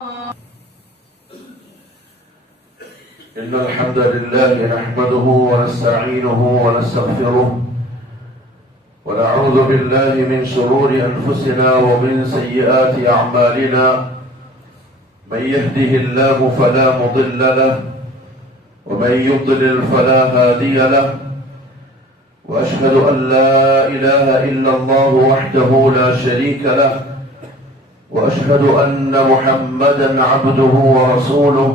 إن الحمد لله نحمده ونستعينه ونستغفره ونعوذ بالله من شرور أنفسنا ومن سيئات أعمالنا. من يهده الله فلا مضل له ومن يضلل فلا هادي له. وأشهد أن لا إله إلا الله وحده لا شريك له. وأشهد أن محمدا عبده ورسوله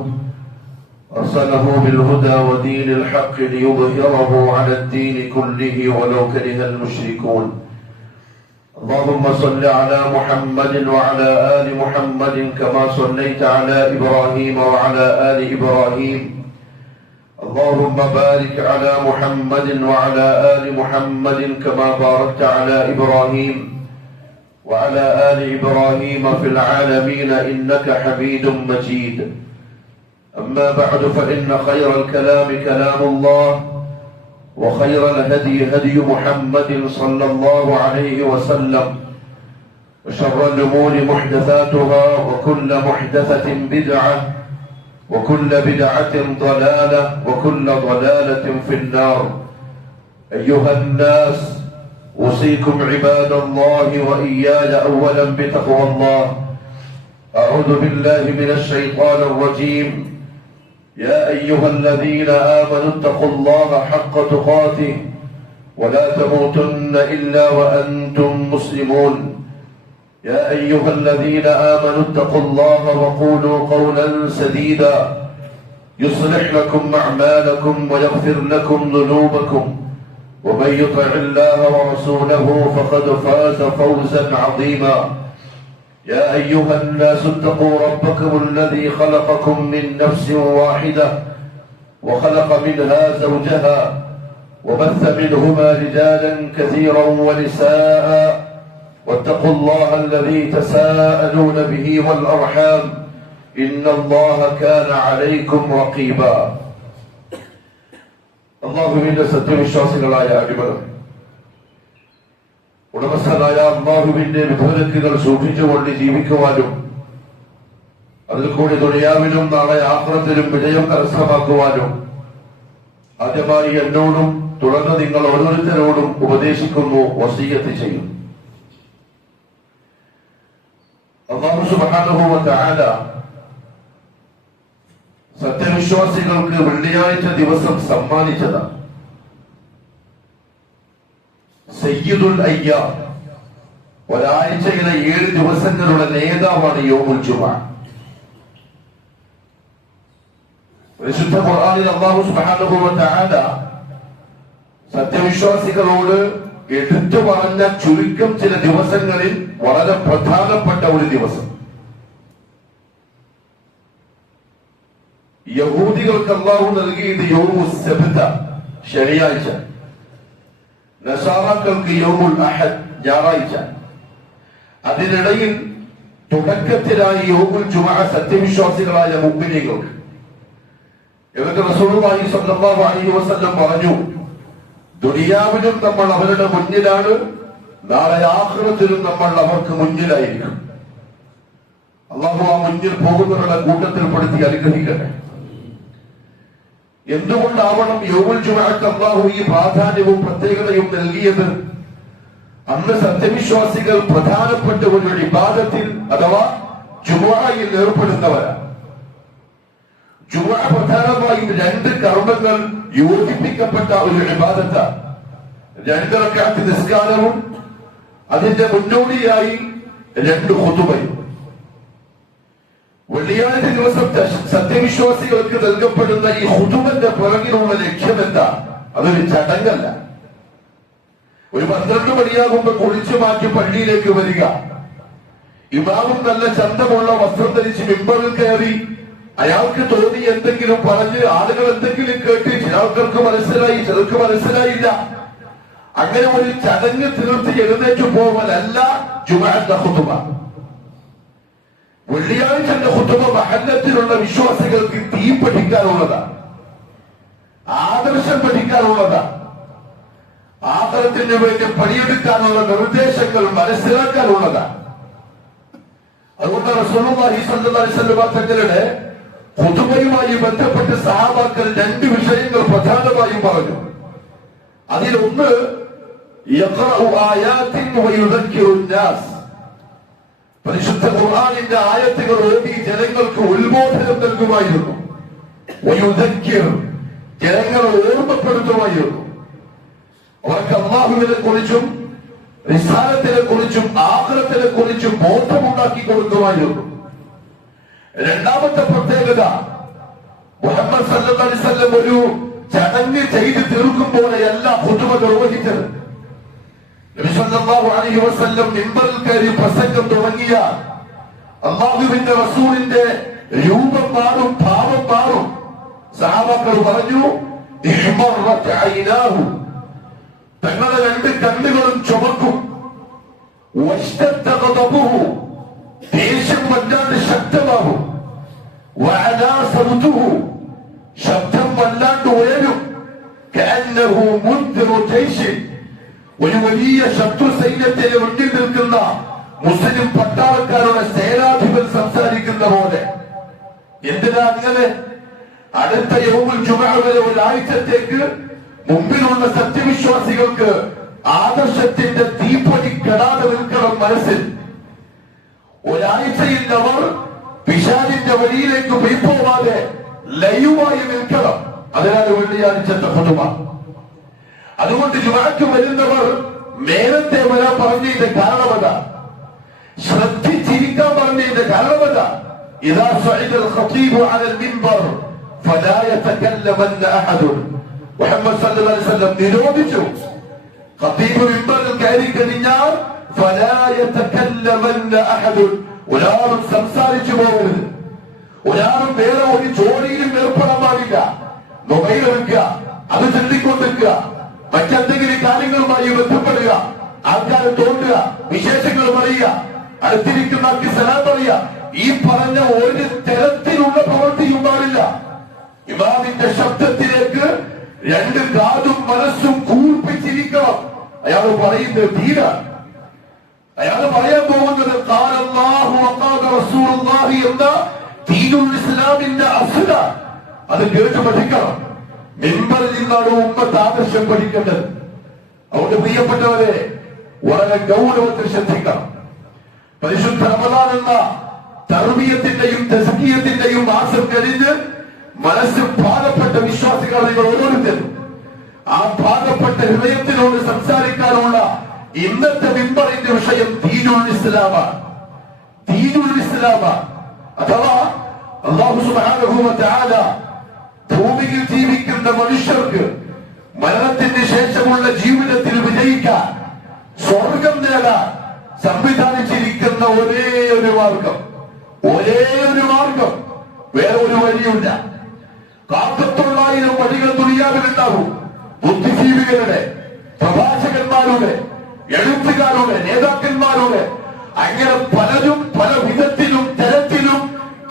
أرسله بالهدى ودين الحق ليظهره على الدين كله ولو كره المشركون. اللهم صل على محمد وعلى آل محمد كما صليت على إبراهيم وعلى آل إبراهيم. اللهم بارك على محمد وعلى آل محمد كما باركت على إبراهيم وعلى آل إبراهيم في العالمين إنك حميد مجيد. أما بعد فإن خير الكلام كلام الله وخير الهدي هدي محمد صلى الله عليه وسلم وشر الأمور محدثاتها وكل محدثة بدعة وكل بدعة ضلالة وكل ضلالة في النار. أيها الناس أوصيكم عباد الله وإياي أولا بتقوى الله. أعوذ بالله من الشيطان الرجيم. يا أيها الذين آمنوا اتقوا الله حق تقاته ولا تموتن إلا وأنتم مسلمون. يا أيها الذين آمنوا اتقوا الله وقولوا قولا سديدا يصلح لكم أعمالكم ويغفر لكم ذنوبكم ومن يطع الله ورسوله فقد فاز فوزا عظيما. يا أيها الناس اتقوا ربكم الذي خلقكم من نفس واحدة وخلق منها زوجها وبث منهما رجالا كثيرا ونساء واتقوا الله الذي تساءلون به والأرحام إن الله كان عليكم رقيبا. അല്ലാഹുവിന്റെ സത്യവിശ്വാസികളായ അടിമകൾ, ഉടമസ്ഥനായ അല്ലാഹുവിന്റെ വിധിവിലക്കുകൾ സൂക്ഷിച്ചുകൊണ്ട് ജീവിക്കുവാനും അതിൽ കൂടി ദുനിയാവിലും നാളെ ആഖിറത്തിലും വിജയം കരസ്ഥമാക്കുവാനും ആദ്യമായി എന്നോടും തുടർന്ന് നിങ്ങൾ ഓരോരുത്തരോടും ഉപദേശിക്കുന്നു, വസിയ്യത്ത് ചെയ്യുന്നു. അല്ലാഹു സുബ്ഹാനഹു വ തആല സത്യവിശ്വാസികൾക്ക് വെള്ളിയാഴ്ച ദിവസം സമ്മാനിച്ചതാണ് സയ്യിദുൽ അയ്യാം. ഒരാഴ്ചയിലെ 7 ദിവസങ്ങളുടെ നേതാവാണ് യൗമുൽ ജുമുഅ. പരിശുദ്ധ ഖുർആനിൽ അല്ലാഹു സുബ്ഹാനഹു വ തആല സത്യവിശ്വാസികളോട് എടുത്തു പറഞ്ഞ ചുരുക്കം ചില ദിവസങ്ങളിൽ വളരെ പ്രധാനപ്പെട്ട ഒരു ദിവസം, യഹൂദികൾക്ക് അല്ലാഹു നൽകിയത് യൗമുസ് സബ്ത, ശനിയാഴ്ച. നസാറാക്കൾക്ക് യൗമുൽ അഹദ്, ഞായറാഴ്ച. അതിനിടയിൽ തുടക്കത്തിലായി യൗമുൽ ജുമുഅ സത്യവിശ്വാസികളായ മുഅ്മിനീങ്ങൾക്ക്. എന്നിട്ട് റസൂലുള്ളാഹി സ്വല്ലല്ലാഹു അലൈഹി വസല്ലം പറഞ്ഞു, ദുനിയാവിലും നമ്മൾ അവരുടെ മുന്നിലാണ്, നാളെ ആഖിറത്തിലും നമ്മൾ അവർക്ക് മുന്നിലായിരിക്കും. അല്ലാഹു ആ മുന്നിൽ പോകുന്നവരുടെ കൂട്ടത്തിൽ പെടുത്തി അനുഗ്രഹിക്കട്ടെ. എന്തുകൊണ്ടാവണം യൗമുൽ ജുമുഅക്ക് അല്ലാഹു ഈ പ്രാധാന്യവും പ്രത്യേകതയും നൽകിയത്? അന്ന് സത്യവിശ്വാസികൾ പ്രധാനപ്പെട്ട ഒരു ഇബാദത്തിൽ അഥവാ ജുമുഅയിൽ ഏർപ്പെടുന്നവരാണ്. ജുമുഅ പ്രധാനമായും 2 കർമ്മങ്ങൾ യോജിപ്പിക്കപ്പെട്ട ഒരു ഇബാദത്താണ്. 2 റക്അത്ത് നിസ്കാരവും അതിന്റെ മുന്നോടിയായി 2 ഖുതുബയും. വെള്ളിയാഴ്ച ദിവസം സത്യവിശ്വാസികൾക്ക് നൽകപ്പെടുന്ന ഈ ഖുതുബന്റെ പുറകിലുള്ള ലക്ഷ്യം എന്താ? അതൊരു ചടങ്ങല്ല. ഒരു 12 മണിയാകുമ്പോ കുളിച്ചു മാറ്റി പള്ളിയിലേക്ക് വരിക, ഇമാമും നല്ല ചന്തമുള്ള വസ്ത്രം ധരിച്ച് മിമ്പറിൽ കയറി അയാൾക്ക് തോന്നി എന്തെങ്കിലും പറഞ്ഞ് ആളുകൾ എന്തെങ്കിലും കേട്ട് ചില ആൾക്കാർക്ക് മനസ്സിലായി, ചിലർക്ക് മനസ്സിലായില്ല. അങ്ങനെ ഒരു ചടങ്ങ് തീർത്ത് എഴുന്നേറ്റ് പോവലല്ല ജുമുഅത്തെ ഖുതുബ. വെള്ളിയാഴ്ചന്റെ ഖുതുബ മഹല്ലത്തിലുള്ള വിശ്വാസികൾക്ക് തീ പഠിക്കാനുള്ളതാണ്, ആദർശം പഠിക്കാനുള്ളതാണ്, ആഖിറത്തിന് വേണ്ടി പണിയെടുക്കാനുള്ള നിർദ്ദേശങ്ങൾ മനസ്സിലാക്കാനുള്ളതാണ്. അതുകൊണ്ട് റസൂലുള്ളാഹി സ്വല്ലല്ലാഹു അലൈഹി വസല്ലം തങ്ങളുടെ ഖുതുബയുമായി ബന്ധപ്പെട്ട് സഹാബാക്കൾ രണ്ട് വിഷയങ്ങൾ പ്രധാനമായും പറഞ്ഞു. അതിലൊന്ന് യഖറഉ ആയാത്തിൻ വയുദക്കിറു നാസ്, പരിശുദ്ധ ഖുർആനിന്റെ ആയത്തുകൾ ഓതി ജനങ്ങൾക്ക് ഉത്ബോധനം നൽകുമായിരുന്നു. വയുദക്കിർ, ജനങ്ങളെ ഓർമ്മപ്പെടുത്തുമായിരുന്നു. അവർക്ക് അല്ലാഹുവിനെ കുറിച്ചും റിസാലത്തിനെ കുറിച്ചും ആഖിറത്തിനെ കുറിച്ചും ബോധമുണ്ടാക്കി കൊടുക്കുമായിരുന്നു. രണ്ടാമത്തെ പ്രത്യേകത, മുഹമ്മദ് സല്ലല്ലാഹു അലൈഹി വസല്ലം ഒരു ചടങ്ങ് ചെയ്ത് തീർക്കുമ്പോഴല്ല ഖുതുബ നിർവഹിച്ചത്. നബി സല്ലല്ലാഹു അലൈഹി വസല്ലം മിമ്പറിൽ കയറി പ്രസംഗം തുടങ്ങിയാൽ അല്ലാഹുവിന്റെ റസൂലിന്റെ രൂപം മാറും, ഭാവം മാറും. സഹാബാക്കൾ പറഞ്ഞു, ഇഹ്മറത് ഐനാഹു, തങ്ങളുടെ രണ്ട് കണ്ണുകളും ചുമക്കും. വഷ്തദ്ദ ഗദബുഹു, ദേഷ്യം വല്ലാണ്ട് ശക്തമാകും. വഅലാ സൗതുഹു, ശബ്ദം വല്ലാണ്ട് ഉയരും. കഅന്നഹു മുൻദിറു ജയ്ശിൻ, ഒരു വലിയ ശത്രു സൈന്യത്തിന് മുന്നിൽ നിൽക്കുന്ന മുസ്ലിം പട്ടാളക്കാരുടെ സേനാധിപൻ സംസാരിക്കുന്ന പോലെ. എന്തിനാ അങ്ങനെ? അടുത്ത യൗമുൽ ജുമുഅ വരെ ഒരാഴ്ചത്തേക്ക് മുമ്പിലുള്ള സത്യവിശ്വാസികൾക്ക് ആദർശത്തിന്റെ തീപ്പൊരി കെടാതെ നിൽക്കണം മനസ്സിൽ. ഒരാഴ്ചയിൽ അവർ പിശാചിന്റെ വഴിയിലേക്ക് പോയിപ്പോവാതെ ലയുവായി നിൽക്കണം. അതിനാണ് വെള്ളിയാഴ്ചത്തെ ഖുതുബ. അതുകൊണ്ട് ജുമുഅക്ക് വരുന്നവർ നേരത്തെ വരാൻ പറഞ്ഞതിന്റെ കാരണമത, ശ്രദ്ധിച്ചിരിക്കാൻ പറഞ്ഞതിന്റെ കാരണമത. ഇദാ സഅദൽ ഖതീബു അലൽ മിൻബർ ഫലാ യതകല്ലമന്ന അഹദുൻ, മുഹമ്മദ് സല്ലല്ലാഹു അലൈഹി വസല്ലം നിരോധിച്ചു. ഖതീബ് മിൻബറിൽ കയറി കഴിഞ്ഞാൽ ഫലാ യതകല്ലമന്ന അഹദുൻ, ഒരാളും സംസാരിച്ചു പോകരുത്. ഒരാളും വേറെ ഒരു ജോലിയിലും ഏർപ്പെടാൻ പാടില്ല. മൊബൈൽ എടുക്കുക, അത് ചൊല്ലിക്കൊണ്ടിരിക്കുക, മറ്റെന്തെങ്കിലും കാര്യങ്ങളുമായി ബന്ധപ്പെടുക, ആൾക്കാരെ തോണ്ടുക, വിശേഷങ്ങൾ പറയുക, അടുത്തിരിക്കുന്ന ആൾക്ക് സലാം പറയുക. ഈ പറഞ്ഞ ഒരു തരത്തിലുള്ള പ്രവൃത്തിയും പാടില്ല. ഇമാമിന്റെ ശബ്ദത്തിലേക്ക് രണ്ട് കാതും മനസ്സും കൂർപ്പിച്ചിരിക്കണം. അയാൾ പറയുന്നത് ധീര, അയാൾ പറയാൻ പോകുന്നത് ഖാലല്ലാഹു വഖാല റസൂലുള്ളാഹി എന്ന ദീനുൽ ഇസ്ലാമിന്റെ അസ്ല. അത് കേട്ട് പഠിക്കണം. മിമ്പറിൽ നിന്നാണ് ഉമ്മത്ത് ആദർശം പഠിക്കേണ്ടത്. അതുകൊണ്ട് പ്രിയപ്പെട്ടവരെ, വളരെ ഗൗരവത്തിൽ ശ്രദ്ധിക്കണം. പരിശുദ്ധ റമദാൻ എന്ന തർബിയത്തിന്റെയും തസ്കിയത്തിന്റെയും മാസം കഴിഞ്ഞ് മനസ്സ് പാകപ്പെട്ട വിശ്വാസികൾ നിങ്ങൾ ഓരോരുത്തരും ആ പാകപ്പെട്ട ഹൃദയത്തിനോട് സംസാരിക്കാനുള്ള ഇന്നത്തെ മിമ്പറിന്റെ വിഷയം ദീനുൽ ഇസ്ലാമാണ്. ദീനുൽ ഇസ്ലാമാണ്. അഥവാ അല്ലാഹു സുബ്ഹാനഹു വ തആല ഭൂമിയിൽ ജീവിക്കുന്ന മനുഷ്യർക്ക് മരണത്തിന് ശേഷമുള്ള ജീവിതത്തിൽ വിജയിക്കാൻ, സ്വർഗം നേടാൻ സംവിധാനിച്ചിരിക്കുന്ന ഒരേ ഒരു മാർഗം, വേറെ ഒരു വഴിയില്ല. 1,000 വഴികൾ ദുനിയാവിലുണ്ടാവും. ബുദ്ധിജീവികളുടെ, പ്രഭാഷകന്മാരുടെ, എഴുത്തുകാരുടെ, നേതാക്കന്മാരുടെ, അങ്ങനെ പലരും പല വിധത്തിലും തരത്തിലും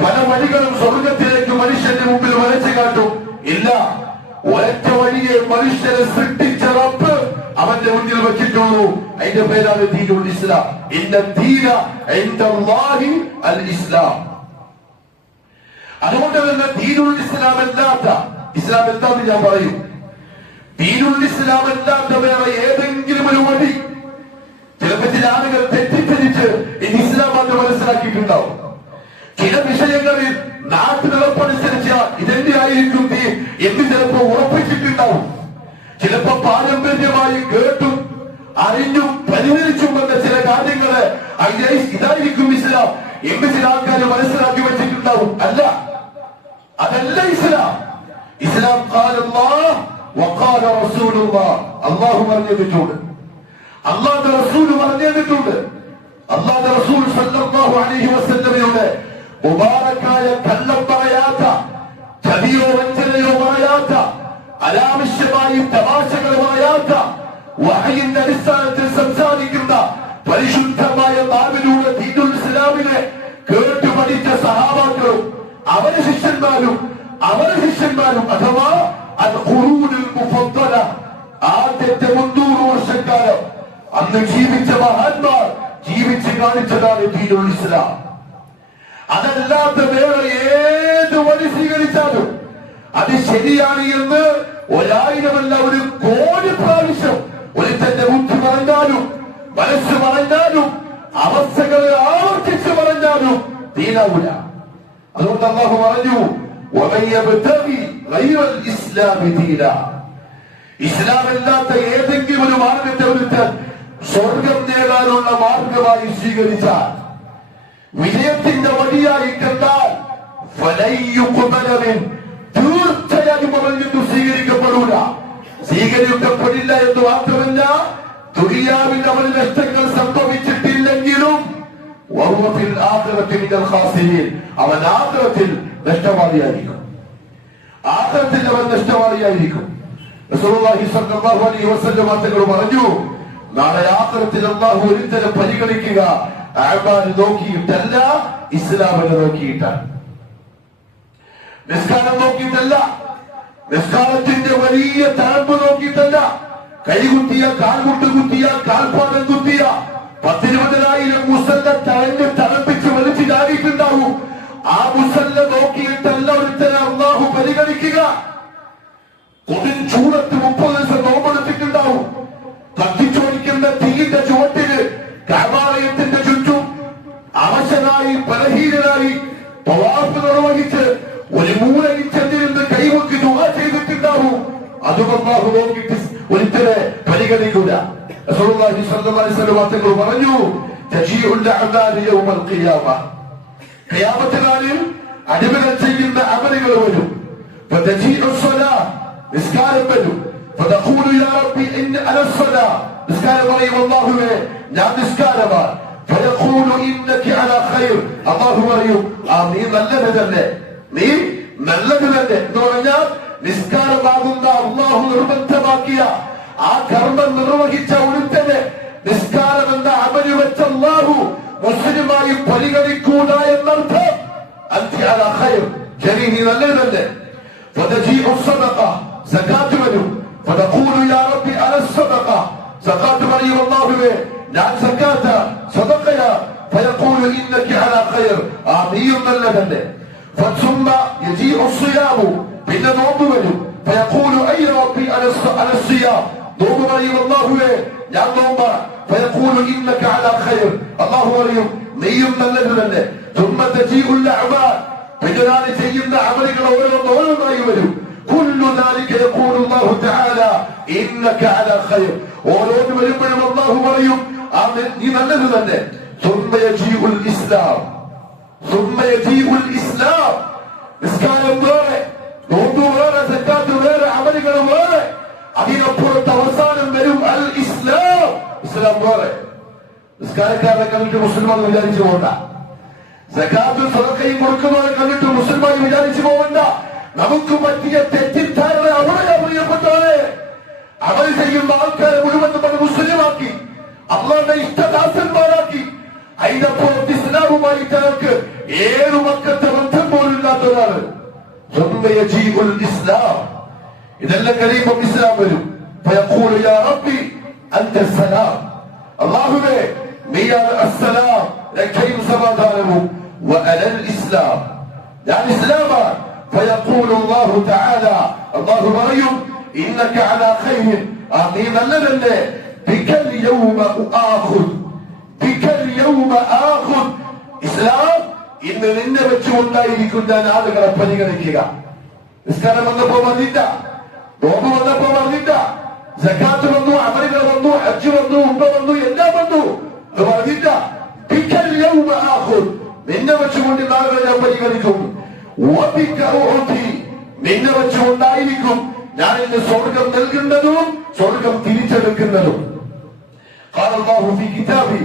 പല വഴികളും സ്വർഗത്തിലേക്ക് മനുഷ്യന്റെ മുമ്പിൽ വരച്ചു കാട്ടും. ഇല്ല, ഒരൊറ്റ വഴിയെ മനുഷ്യരെ സൃഷ്ടിച്ച റബ്ബ് അവന്റെ മുന്നിൽ വെച്ചിട്ടുള്ളൂ. അതിന്റെ പേരാണ് ദീനുൽ ഇസ്ലാം. ഇന്ന ദീന ഇൻദല്ലാഹി അൽ ഇസ്ലാം. അതുകൊണ്ട് തന്നെ ദീനുൽ ഇസ്ലാം അല്ലാത്ത, ഇസ്ലാം എന്താന്ന് ഞാൻ പറയും, ദീനുൽ ഇസ്ലാം അല്ലാത്ത വേറെ ഏതെങ്കിലും ഒരു വഴി ചിലപ്പോൾ ചില ആളുകൾ തെറ്റിദ്ധരിച്ച് ഇത് ഇസ്ലാമാണെന്ന് മനസ്സിലാക്കിയിട്ടുണ്ടാവും. ചില വിഷയങ്ങളിൽ നാട്ടുനടപ്പനുസരിച്ച് ഇതെന്റെ ആയിരിക്കും എന്ന് ചിലപ്പോ ഉറപ്പിച്ചിട്ടുണ്ടാവും. ചിലപ്പോ പാരമ്പര്യമായി കേട്ടും അറിഞ്ഞും പരിഹരിച്ചും വന്ന ചില കാര്യങ്ങള് ഇതായിരിക്കും ഇസ്ലാം എന്ന് ചില ആൾക്കാർ മനസ്സിലാക്കി വെച്ചിട്ടുണ്ടാവും. അല്ല, അതല്ല ഇസ്ലാം. ഇസ്ലാം ഖാല അല്ലാഹ് വഖാല റസൂലുള്ളാഹ്, അല്ലാഹു പറഞ്ഞിട്ടുണ്ട്, അല്ലാഹുവിന്റെ റസൂൽ പറഞ്ഞിട്ടുണ്ട്. അല്ലാഹുവിന്റെ റസൂൽ സല്ലല്ലാഹു അലൈഹി വസല്ലമയുടെ മുബാറക്കായ കള്ളം പറയാത്ത, ചതിയോ വഞ്ചനയോ പറയാത്ത, അനാവശ്യമായി തമാശകൾ പറയാത്ത, വഹയിന്റെ അടിസ്ഥാനത്തിൽ സംസാരിക്കുന്ന പരിശുദ്ധമായ നാവിലൂടെ ദീനുൽ ഇസ്ലാമിനെ കേട്ടു പഠിച്ച സഹാബാക്കളും അവരുടെ ശിഷ്യന്മാരും അഥവാ അൽ ഖുറൂനുൽ മുഫദ്ദല, ആദ്യത്തെ 300 വർഷക്കാലം അന്ന് ജീവിച്ച മഹാന്മാർ ജീവിച്ച് കാണിച്ചതാണ് ദീനുൽ ഇസ്ലാം. അതല്ലാത്ത വേറെ ഏത് വഴി സ്വീകരിച്ചാലും അത് ശരിയാണ് എന്ന് 1000 ഒരു കോടി പ്രാവശ്യം ഒരുത്തന്റെ ബുദ്ധി പറഞ്ഞാലും മനസ്സ് പറഞ്ഞാലും അവസ്ഥകളെ ആവർത്തിച്ച് പറഞ്ഞാലും തീരാവൂല. അതുകൊണ്ട് അല്ലാഹു പറഞ്ഞു, ഇസ്ലാമല്ലാത്ത ഏതെങ്കിലും ഒരു മാർഗത്തെ ഒരുത്തൻ സ്വർഗം നേടാനുള്ള മാർഗമായി സ്വീകരിച്ചാൽ, വിജയത്തിന്റെ വഴിയായി കണ്ടാൽ, തീർച്ചയായും അവൻ നിന്ന് സ്വീകരിക്കപ്പെടൂല. സ്വീകരിക്കപ്പെടില്ല എന്ന് മാത്രമല്ല, ദുനിയാവിൽ അവന് നഷ്ടങ്ങൾ സംഭവിച്ചിട്ടില്ലെങ്കിലും അവൻ ആഖിറത്തിൽ നഷ്ടവാളിയായിരിക്കും. ആഖിറത്തിൽ അവൻ നഷ്ടവാളിയായിരിക്കും. റസൂലുള്ളാഹി സ്വല്ലല്ലാഹു അലൈഹി വസല്ലം തങ്ങൾ പറഞ്ഞു, നാളെ ആഖിറത്തിൽ അല്ലാഹു ഒരുത്തരെ പരിഗണിക്കുക അഅ്മാൽ നോക്കിയിട്ടല്ല, ഇസ്ലാമിനെ നോക്കിയിട്ടാണ്. നിസ്കാരം നോക്കിയിട്ടല്ല, നിസ്കാരത്തിന്റെ വലിയ തഴമ്പ് നോക്കിയിട്ടല്ല, കൈകുത്തിയ, കാൽമുട്ട് കുത്തിയ, കാൽപാദം കുത്തിയ 10,000 മുസല്ല തഴമ്പിച്ച് വലിച്ചു ചാടിയിട്ടുണ്ടാവും. ആ മുസല്ല നോക്കിയിട്ടല്ല ഒരുത്തനെ അല്ലാഹു പരിഗണിക്കുക. കൊടും ചൂടത്ത് 30 ദിവസം നോമ്പെടുത്തിട്ടുണ്ടാവും. കത്തിച്ചോടിക്കുന്ന തീന്റെ ചുവട്ടില് കഅബാലയത്തിന്റെ ചുറ്റും അവശനായി ബലഹീനനായി തവാഫ് നിർവഹിച്ച് ഒരു മൂലയിൽ ചെന്നിരുന്ന് കൈവക്ക് ദുആ ചെയ്തിട്ടുണ്ടാവും. അതും അല്ലാഹു നോക്കിയിട്ട് ഒരുത്തരെ പരിഗണിക്കൂല. റസൂലുള്ളാഹി സ്വല്ലല്ലാഹു അലൈഹി വസല്ലം തങ്ങൾ പറഞ്ഞു, തജീഉൽ അഅ്മാലു യൗമൽ ഖിയാമ, ഖിയാമത്ത് നാളിൽ അടിമകൾ ചെയ്യുന്ന അമലുകൾ വരും. ഫതജീഉസ് സ്വലാത്ത്, നിസ്കാരം വരും. ഫതഖൂലു യാ റബ്ബി ഇന്ന അന സ്വലാത്ത്, നിസ്കാരം പറയും, അല്ലാഹുവേ ഞാൻ നിസ്കാരമാണ്. ഫയഖൂലു ഇന്നക അലാ ഖൈർ, അല്ലാഹു പറയും, നീ നല്ലത് തന്നെ, നീ നല്ലത് തന്നെ എന്ന് പറഞ്ഞാൽ നിസ്കാരമാകുന്ന അല്ലാഹു നിർബന്ധമാക്കിയ ആ കർമ്മം നിർവഹിച്ച ഒരുത്തനെ നിസ്കാരം എന്ന അമല് വെച്ച അല്ലാഹു മുസ്ലിമായി പരിഗണിക്കൂല എന്നർത്ഥം. അൻത അലാ ഖൈർ, ശരി നീ നല്ലത് തന്നെ. ഫതജീഉ സദഖ, സകാത്ത് വരും. ഫതഖൂലു യാ റബ്ബി അല സദഖ, സകാത്ത് പറയും, അല്ലാഹുവേ ഞാൻ സകാത്ത സദഖയ. ഫയഖൂലു ഇന്നക അലാ ഖൈർ, നീയും നല്ലത് തന്നെ. ഫസുമ്മ യജീഉ സിയാമു, പിന്നെ നോമ്പ് വരും. ഫയഖൂലു അയ്യ റബ്ബി അല സിയാം, നോമ്പ് പറയും, അല്ലാഹുവേ ഞാൻ നോമ്പാണ്. ഫയഖൂലു ഇന്നക അലാ ഖൈർ, അല്ലാഹു പറയും നീയും നല്ലത് തന്നെ. സുമ്മ തജീഉൽ അഅ്മാൽ, പിന്നെ ഞാൻ ചെയ്യുന്ന അമലുകൾ ഓരോന്നായി വരും. കുല്ലു ദാലിക യഖൂലു അല്ലാഹു തആല ഇന്നക അലാ ഖൈർ, ഓരോന്ന് വരുമ്പോഴും അല്ലാഹു പറയും നീ നല്ലത് തന്നെ. സുമ്മ യജീഉൽ ഇസ്ലാം, സുമ്മ യജീഉൽ ഇസ്ലാം, നിസ്കാരം വേറെ, നോമ്പ് വേറെ, സക്കാത്ത് വേറെ, അമലുകൾ വേറെ. അതിനപ്പുറത്ത് അവസാനം വരും അൽ ഇസ്ലാം, ഇസ്ലാം വേറെ. നിസ്കാരക്കാരനെ കണ്ടിട്ട് മുസ്ലിമാണെന്ന് വിചാരിച്ചു പോകണ്ട. സക്കാത്തും സദഖയും കൊടുക്കുന്നവരെ കണ്ടിട്ട് മുസ്ലിമായി വിചാരിച്ചു പോകണ്ട. നമുക്ക് പറ്റിയ തെറ്റിദ്ധാരണ അവിടെ പ്രിയപ്പെട്ടവരെ, അമൽ ചെയ്യുന്ന ആൾക്കാരെ മുഴുവൻ നമ്മൾ മുസ്ലിമാക്കി, അല്ലാഹുവിന്റെ ഇഷ്ടദാസന്മാരാക്കി. അതിനപ്പുറത്ത് ഇസ്ലാമുമായിട്ട് അവർക്ക് 7 മക്കത്തെ ബന്ധം പോലില്ലാത്ത ഒരാള്. ഇസ്ലാം, ഇതെല്ലാം കഴിയുമ്പോൾ ഇസ്ലാം വരും. ഫയഖൂലു യാ റബ്ബി അൻത സലാം, അല്ലാഹുവേ നീയാണ് അസ്സലാം, രക്ഷയും സമാധാനവും. വഅനൽ ഇസ്ലാം, ഞാൻ ഇസ്ലാമാണ്. ഫയഖൂലു അല്ലാഹു തആല, അല്ലാഹു പറയും ഇന്നക അലാ ഖൈർ, നീ നല്ലതല്ലേ. ബികൽ യൗമ ആഖുദ്, ബികൽ യൗമ ആഖുദ്, ഇസ്ലാം ഇന്ന് നിന്നെ വെച്ചുകൊണ്ടായിരിക്കും ഞാൻ ആളുകളെ പരിഗണിക്കുക. നിസ്കാരം വന്നപ്പോ വന്നില്ല, നോമ്പ് വന്നപ്പോ വന്നില്ല, സക്കാത്ത് വന്നു, അമലുകൾ വന്നു, ഹജ്ജ് വന്നു, ഉംറ വന്നു, എല്ലാം വന്നു, അത് പറഞ്ഞില്ല. ബികൽ യൗമ ആഖുദ്, നിന്നെ വെച്ചുകൊണ്ട് ആളുകളെ ഞാൻ പരിഗണിക്കും. വബിക ഉഅതി, നിന്നെ വെച്ചുകൊണ്ടായിരിക്കും ഞാൻ ഇന്ന് സ്വർഗം നൽകുന്നതും സ്വർഗം തിരിച്ചെടുക്കുന്നതും. ഖാല അല്ലാഹു ഫീ കിതാബി,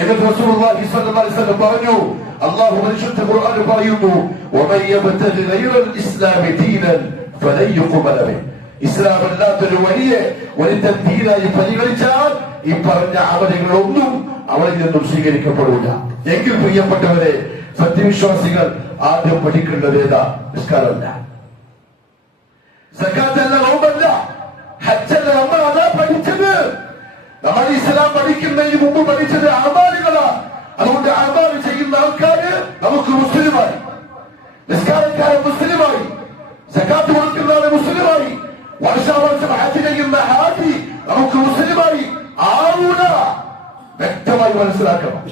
എന്നിട്ട് റസൂലുള്ളാഹി സ്വല്ലല്ലാഹു അലൈഹി വസല്ലം പറഞ്ഞു, അല്ലാഹു പരിശുദ്ധ ഖുർആനിൽ പറയുന്നു, വമൻ യബ്തഗി ഗൈറൽ ഇസ്ലാമി ദീനൻ ഫലൻ യുഖ്ബല ബിഹി, ഇസ്ലാം അല്ലാത്തൊരു വഴിയെ ഒരുത്തൻ ദീനായി പരിഗണിച്ചാൽ ഈ പറഞ്ഞ അമലുകളൊന്നും അവരിൽ നിന്നും സ്വീകരിക്കപ്പെടില്ല. എങ്കിൽ പ്രിയപ്പെട്ടവരെ, സത്യവിശ്വാസികൾ ആദ്യം പഠിക്കേണ്ടത് ഏതാ? നിസ്കാരമല്ല, സക്കാത്തല്ല, നോമ്പല്ല, ഹജ്ജല്ല. നമ്മൾ അതാ പഠിച്ചത്. നമ്മൾ ഇസ്ലാം പഠിക്കുന്നതിന് മുമ്പ് പഠിച്ചത് അമാലുകളാ. അതുകൊണ്ട് അമൽ ചെയ്യുന്ന ആൾക്കാര് നമുക്ക് മുസ്ലിമായി, നിസ്കാരക്കാരൻ മുസ്ലിമായി, സകാത്ത് കൊടുക്കുന്നവരെ മുസ്ലിമായി, വർഷാവർഷം ഹാജി ചെയ്യുന്ന ഹാജി നമുക്ക് മുസ്ലിമായി ആവൂല. വ്യക്തമായി മനസ്സിലാക്കണം.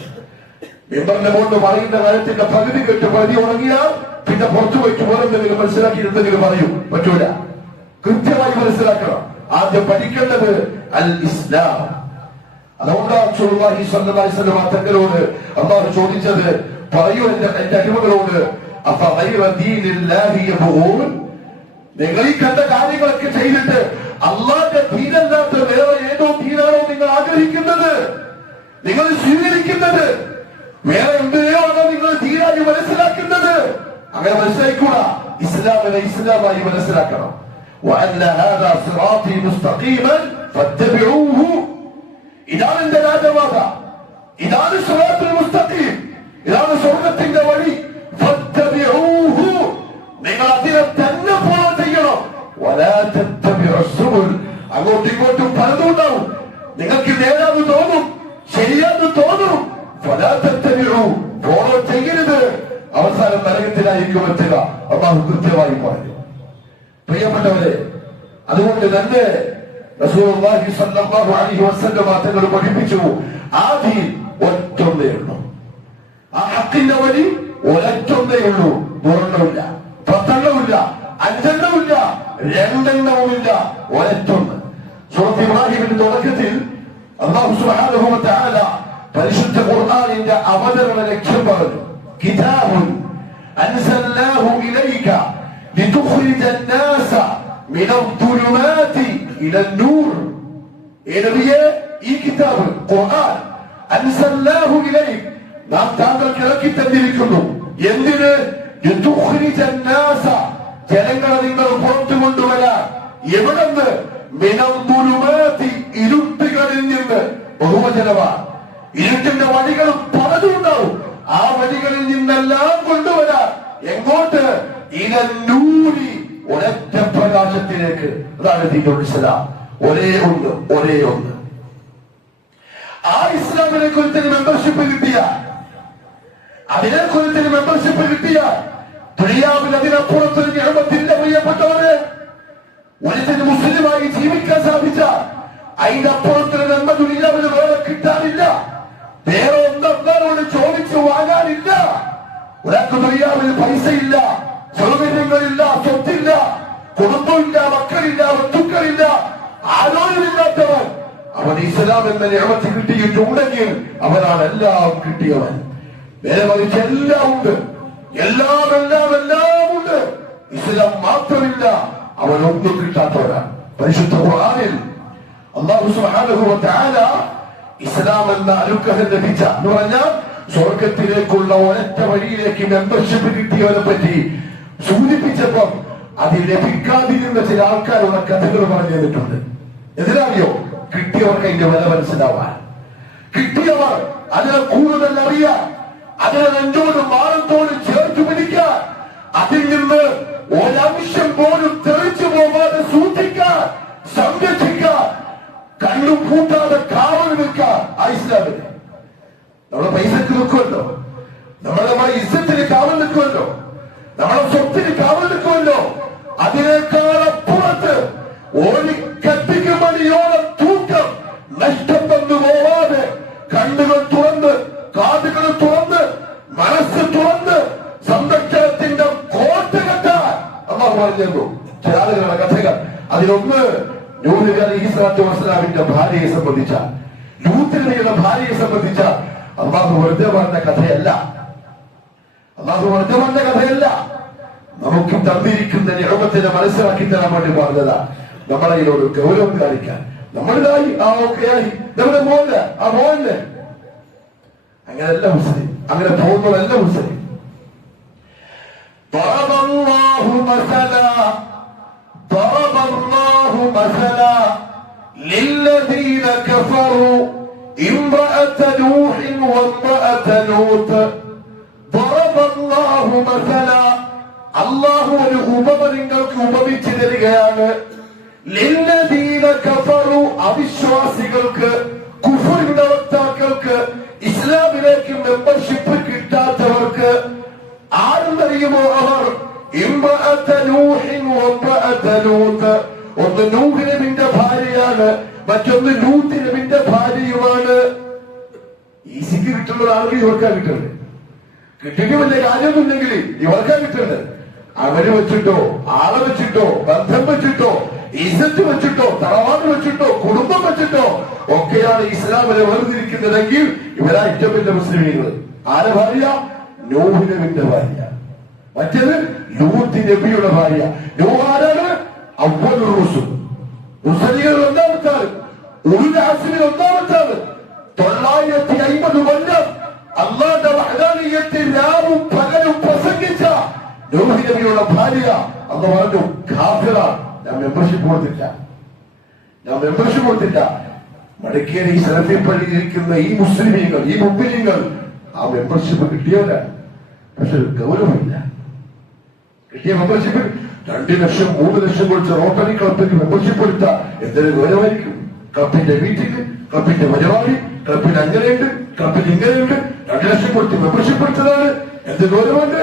മെമ്പറിന്റെ മുകളിൽ പറയുന്ന കാര്യത്തിന്റെ പകുതി കേട്ട് പകുതി ഉണങ്ങിയാൽ പിന്നെ പുറത്തു വെച്ച് വേറെന്തെങ്കിലും മനസ്സിലാക്കിയിരുന്നെങ്കിലും പറയും, പറ്റൂല. കൃത്യമായി മനസ്സിലാക്കണം. ആദ്യം പഠിക്കേണ്ടത് അൽ ഇസ്ലാം. അതുകൊണ്ടാണ് റസൂലുള്ളാഹി സ്വല്ലല്ലാഹു അലൈഹി വസല്ലം തങ്ങളോട് അല്ലാഹു ചോദിച്ചത്, പറയൂ എന്റെ അടിമകളോട്, അഫഗൈറ ദീനില്ലാഹി യബ്ഗൂൻ, നിങ്ങൾ ഈ കണ്ട കാര്യങ്ങളൊക്കെ ചെയ്തിട്ട് അള്ളാന്റെ ദീനല്ലാത്ത വേറെ ഏതോ ദീനാണോ നിങ്ങൾ ആഗ്രഹിക്കുന്നത്, നിങ്ങൾ സ്വീകരിക്കുന്നത്? വേറെ എന്തിനെയോ ആണോ നിങ്ങൾ ദീനായി മനസ്സിലാക്കുന്നത്? അങ്ങനെ മനസ്സിലാക്കൂടാ. ഇസ്ലാമിനെ ഇസ്ലാമായി മനസ്സിലാക്കണം. وأن هذا صراطي مستقيما فاتبعوه. ഇതാണ് എന്റെ രാജപാത, ഇതാണ് സിറാത്തുൽ മുസ്തഖീം, ഇതാണ് സ്വർഗ്ഗത്തിന്റെ വഴി. ഫത്തബിഊഹു, നിങ്ങൾ അതിനെ തന്നെ ഫോളോ ചെയ്യണം. വലാ തത്തബിഉസ് സുബുൽ, അങ്ങോട്ടും ഇങ്ങോട്ടും പലതുണ്ടാവും. നിങ്ങൾക്ക് നേരാന്ന് തോന്നും, ശരിയാന്ന് തോന്നും. ഫലാ തത്തബിഉ, ഫോളോ ചെയ്യരുത്, അവസാനം നരകത്തിലായിരിക്കും എത്തുക. അല്ലാഹു കൃത്യമായി പറഞ്ഞു. പ്രിയപ്പെട്ടവരെ, അതുകൊണ്ട് തന്നെ റസൂലുള്ളാഹി സ്വല്ലല്ലാഹു അലൈഹി വസല്ലം തങ്ങൾ പഠിപ്പിച്ചു, ആ ദീൻ ഒറ്റൊന്നേ ഉള്ളൂ, ആ ഹക്കിന്റെ വഴി ഒരൊറ്റൊന്നേ ഉള്ളൂ. മൂന്നെണ്ണമില്ല, പത്തെണ്ണമില്ല, അഞ്ചെണ്ണമില്ല, രണ്ടെണ്ണവുമില്ല, ഒരൊറ്റൊന്ന്. സൂറത്ത് ഇബ്രാഹിമിന്റെ തുടക്കത്തിൽ അല്ലാഹു സുബ്ഹാനഹു വ തആല പരിശുദ്ധ ഖുർആനിന്റെ അവതരണ ലക്ഷ്യം പറഞ്ഞു. കിതാബുൻ അൻസൽനാഹു ഇലൈക ലിതുഖ്രിജ الناس من الظلمات إلى النور. നബിയേ, ഈ കിതാബ് ഖുർആൻ അൻസൽനാഹു ഇലൈക, നാം താങ്കൾക്ക് ഇറക്കി തന്നിരിക്കുന്നു. എന്തിന്? ലിതുഖ്രിജ الناس, ജനങ്ങളെ നിങ്ങൾ പുറത്തു കൊണ്ടുവരാൻ. എവിടെന്ന്? മിന الظلمات, ഇരുട്ടുകളിൽ നിന്ന്. ബഹുവചനമാണ്. ഇരുട്ടിന്റെ വഴികൾ പലതുണ്ടാവും. ആ വഴികളിൽ നിന്നെല്ലാം കൊണ്ടുവരാൻ. എങ്ങോട്ട്? ഇലന്നൂരി, ഒരൊറ്റ പ്രകാശത്തിലേക്ക്. അതാണ് ദീനുൽ ഇസ്ലാം. ഒരേ ഒന്ന്, ഒരേ ഒന്ന്. ആ ഇസ്ലാമിനെ കുറിച്ച് മെമ്പർഷിപ്പ് കിട്ടിയ, അതിനെ കുറിച്ച് മെമ്പർഷിപ്പ് കിട്ടിയ, ദുനിയാവിൽ അതിനപ്പുറത്തൊരു നിഅമത്തില്ല. പ്രിയപ്പെട്ടവരെ, ഒരുത്തിന് മുസ്ലിമായി ജീവിക്കാൻ സാധിച്ച അതിനപ്പുറത്തൊരു നന്മ ദുനിയാവിന് വേറെ കിട്ടാനില്ല. വേറെ ഒന്നോട് ചോദിച്ചു വാങ്ങാനില്ല. ഒരാൾക്ക് ദുനിയാവിൽ പൈസയില്ല, സൗകര്യങ്ങളില്ല, സ്വത്തില്ല, കുടുംബമില്ല, മക്കളില്ല, വസ്തുക്കളില്ല, ആരോഗ്യമില്ലാത്തവൻ, അവൻ ഇസ്ലാം എന്ന നിഅമത്ത് കിട്ടിയിട്ടുണ്ടെങ്കിൽ അവനാണ് എല്ലാം കിട്ടിയവൻ. നേരെ മറിച്ച് എല്ലാം ഉണ്ട്, എല്ലാം എല്ലാം എല്ലാം ഉണ്ട്, ഇസ്ലാം മാത്രമില്ല, അവനൊന്നും കിട്ടാത്തവരാണ്. പരിശുദ്ധ ഖുർആനിൽ അല്ലാഹു സുബ്ഹാനഹു വ തആല ഇസ്ലാം എന്ന അനുഗ്രഹം ലഭിച്ച എന്ന് പറഞ്ഞാൽ സ്വർഗത്തിലേക്കുള്ള ഒരൊറ്റ വഴിയിലേക്ക് മെമ്പർഷിപ്പ് കിട്ടിയവനെ പറ്റി സൂചിപ്പിച്ചപ്പം അതിൽ ലഭിക്കാതിരുന്ന ചില ആൾക്കാരുടെ കഥകൾ പറഞ്ഞു തന്നിട്ടുണ്ട്. എന്തിനറിയോ? കിട്ടിയവർക്ക് അതിന്റെ വില മനസ്സിലാവാൻ, കിട്ടിയവർ അതിനെ കൂടുതൽ അറിയാൻ, അതിനെ നെഞ്ചോട് മാറത്തോട് ചേർത്ത് പിടിക്കാൻ, അതിൽ നിന്ന് ഒരംശം പോലും തെറിച്ചു പോകാതെ സൂക്ഷിക്കാൻ, സംരക്ഷിക്കാൻ, കണ്ണു പൂട്ടാതെ കാവൽ നിൽക്കാൻ ആ ഇസ്ലാമിന്. നമ്മളെ പൈസക്ക് നിൽക്കുമല്ലോ, നമ്മളെ ഇസ്സത്തിന് കാവൽ നിൽക്കുമല്ലോ, നമ്മളെ സ്വത്തിന് കാവൽ നിൽക്കുമല്ലോ. അതിനേക്കാൾ അപ്പുറത്ത് ഒരു കത്തിക്കുമണിയോളം തൂക്കം നഷ്ടം വന്നു പോവാതെ കണ്ണുകൾ തുറന്ന്, കാതുകൾ തുറന്ന്, മനസ്സ് തുറന്ന് സംരക്ഷണത്തിന്റെ കോട്ട കെട്ടാൻ അല്ലാഹു പറഞ്ഞു. ചില ആളുകളുടെ കഥകൾ, അതിലൊന്ന് നൂഹ് അലൈഹിസ്സലാത്തു വസ്സലാമിന്റെ ഭാര്യയെ സംബന്ധിച്ച, ലൂത്ത് നബിയുടെ ഭാര്യയെ സംബന്ധിച്ച അല്ലാഹു വെറുതെ പറഞ്ഞ കഥയല്ല. അല്ലാഹു വെറുതെ പറഞ്ഞ കഥയല്ല. നമുക്ക് തന്നിരിക്കുന്ന നിഅമത്തിനെ മനസ്സിലാക്കി തരാൻ വേണ്ടി പറഞ്ഞതാ. നമ്മളെ ഇതിനോട് ഗൗരവം കാണിക്കാൻ, നമ്മളിതായി ആ ഓക്കെയായി നമ്മുടെ മോനെ ആ മോനെ അങ്ങനെയല്ല മുസ്ലിം, അങ്ങനെ പോകുന്നതല്ല മുസ്ലിം. ضرب الله مثلا للذين كفروا امرأة نوح وامرأة لوط. ضرب الله مثلا, അല്ലാഹു ഒരു ഉപമ നിങ്ങൾക്ക് ഉപമിച്ചു തരികയാണ്. ലില്ലദീന കഫറു, അവിശ്വാസികൾക്ക്, കുഫറിന്റെ വക്താക്കൾക്ക്, ഇസ്ലാമിലേക്ക് മെമ്പർഷിപ്പ് കിട്ടാത്തവർക്ക് ആരെന്നറിയുമോ? അവർ ഒന്ന് നൂഹ് നബിയുടെ ഭാര്യയാണ്, മറ്റൊന്ന് ലൂത്ത് നബിയുടെ ഭാര്യയുമാണ്. ഈസിക്ക് കിട്ടുന്നത് ആളുകൾ ഇവർക്കാ കിട്ടുന്നത്. കിട്ടിയിട്ട് വലിയ കാര്യമൊന്നുമില്ലെങ്കിൽ ഇവർക്കാ കിട്ടുന്നത്. അവര് വെച്ചിട്ടോ, ആളെ വെച്ചിട്ടോ, ബന്ധം വെച്ചിട്ടോ, ഇസത്ത് വെച്ചിട്ടോ, തറവാട് വെച്ചിട്ടോ, കുടുംബം വെച്ചിട്ടോ ഒക്കെയാണ് ഇസ്ലാമിനെ വേർതിരിക്കുന്നതെങ്കിൽ ഇവരാ ഏറ്റവും വലിയ മുസ്ലിമീങ്ങൾ. ആരെ ഭാര്യ? നൂഹ് നബിയുടെ ഭാര്യ. മറ്റേത് ലൂത്ത് നബിയുടെ ഭാര്യ. നൂഹ് ആരാണ്? അവ്വലുർ റുസുൽ. മുസ്ലിങ്ങൾ ഒന്നാമത്തെ ആള്, ഉലുൽ അസ്മിൽ ഒന്നാമത്തെ ആള്. 950 കൊല്ലം അല്ലാഹുവിന്റെ വഹദാനിയത്തിൽ രാവും പകലും പ്രസംഗിച്ച നൂഹ് നബിയുടെ ഭാര്യ അന്ന് പറഞ്ഞു കാഫിറ. ഞാൻ മെമ്പർഷിപ്പ് കൊടുത്തില്ല. മടക്കേരി സലഫി പള്ളിയിൽ ഇരിക്കുന്ന ഈ മുസ്ലിമീങ്ങൾ, ഈ മുസ്ലിങ്ങൾ ആ മെമ്പർഷിപ്പ് കിട്ടിയവരാണ്. പക്ഷെ ഗൗരവമില്ല. കിട്ടിയ മെമ്പർഷിപ്പ് 2 ലക്ഷം 3 ലക്ഷം കൊടുത്ത് റോട്ടറി ക്ലബിന് മെമ്പർഷിപ്പ് എടുത്ത എന്തൊരു ഗൗരവമായിരിക്കും. ക്ലബിന്റെ മീറ്റിംഗ്, ക്ലബിന്റെ പരിപാടി, ക്ലബിന് അങ്ങനെയുണ്ട്, ക്ലബിന് ഇങ്ങനെയുണ്ട്. 2 ലക്ഷം കൊടുത്ത് മെമ്പർഷിപ്പ് എടുത്തതാണ്. എന്ത് ഗൗരവമുണ്ട്?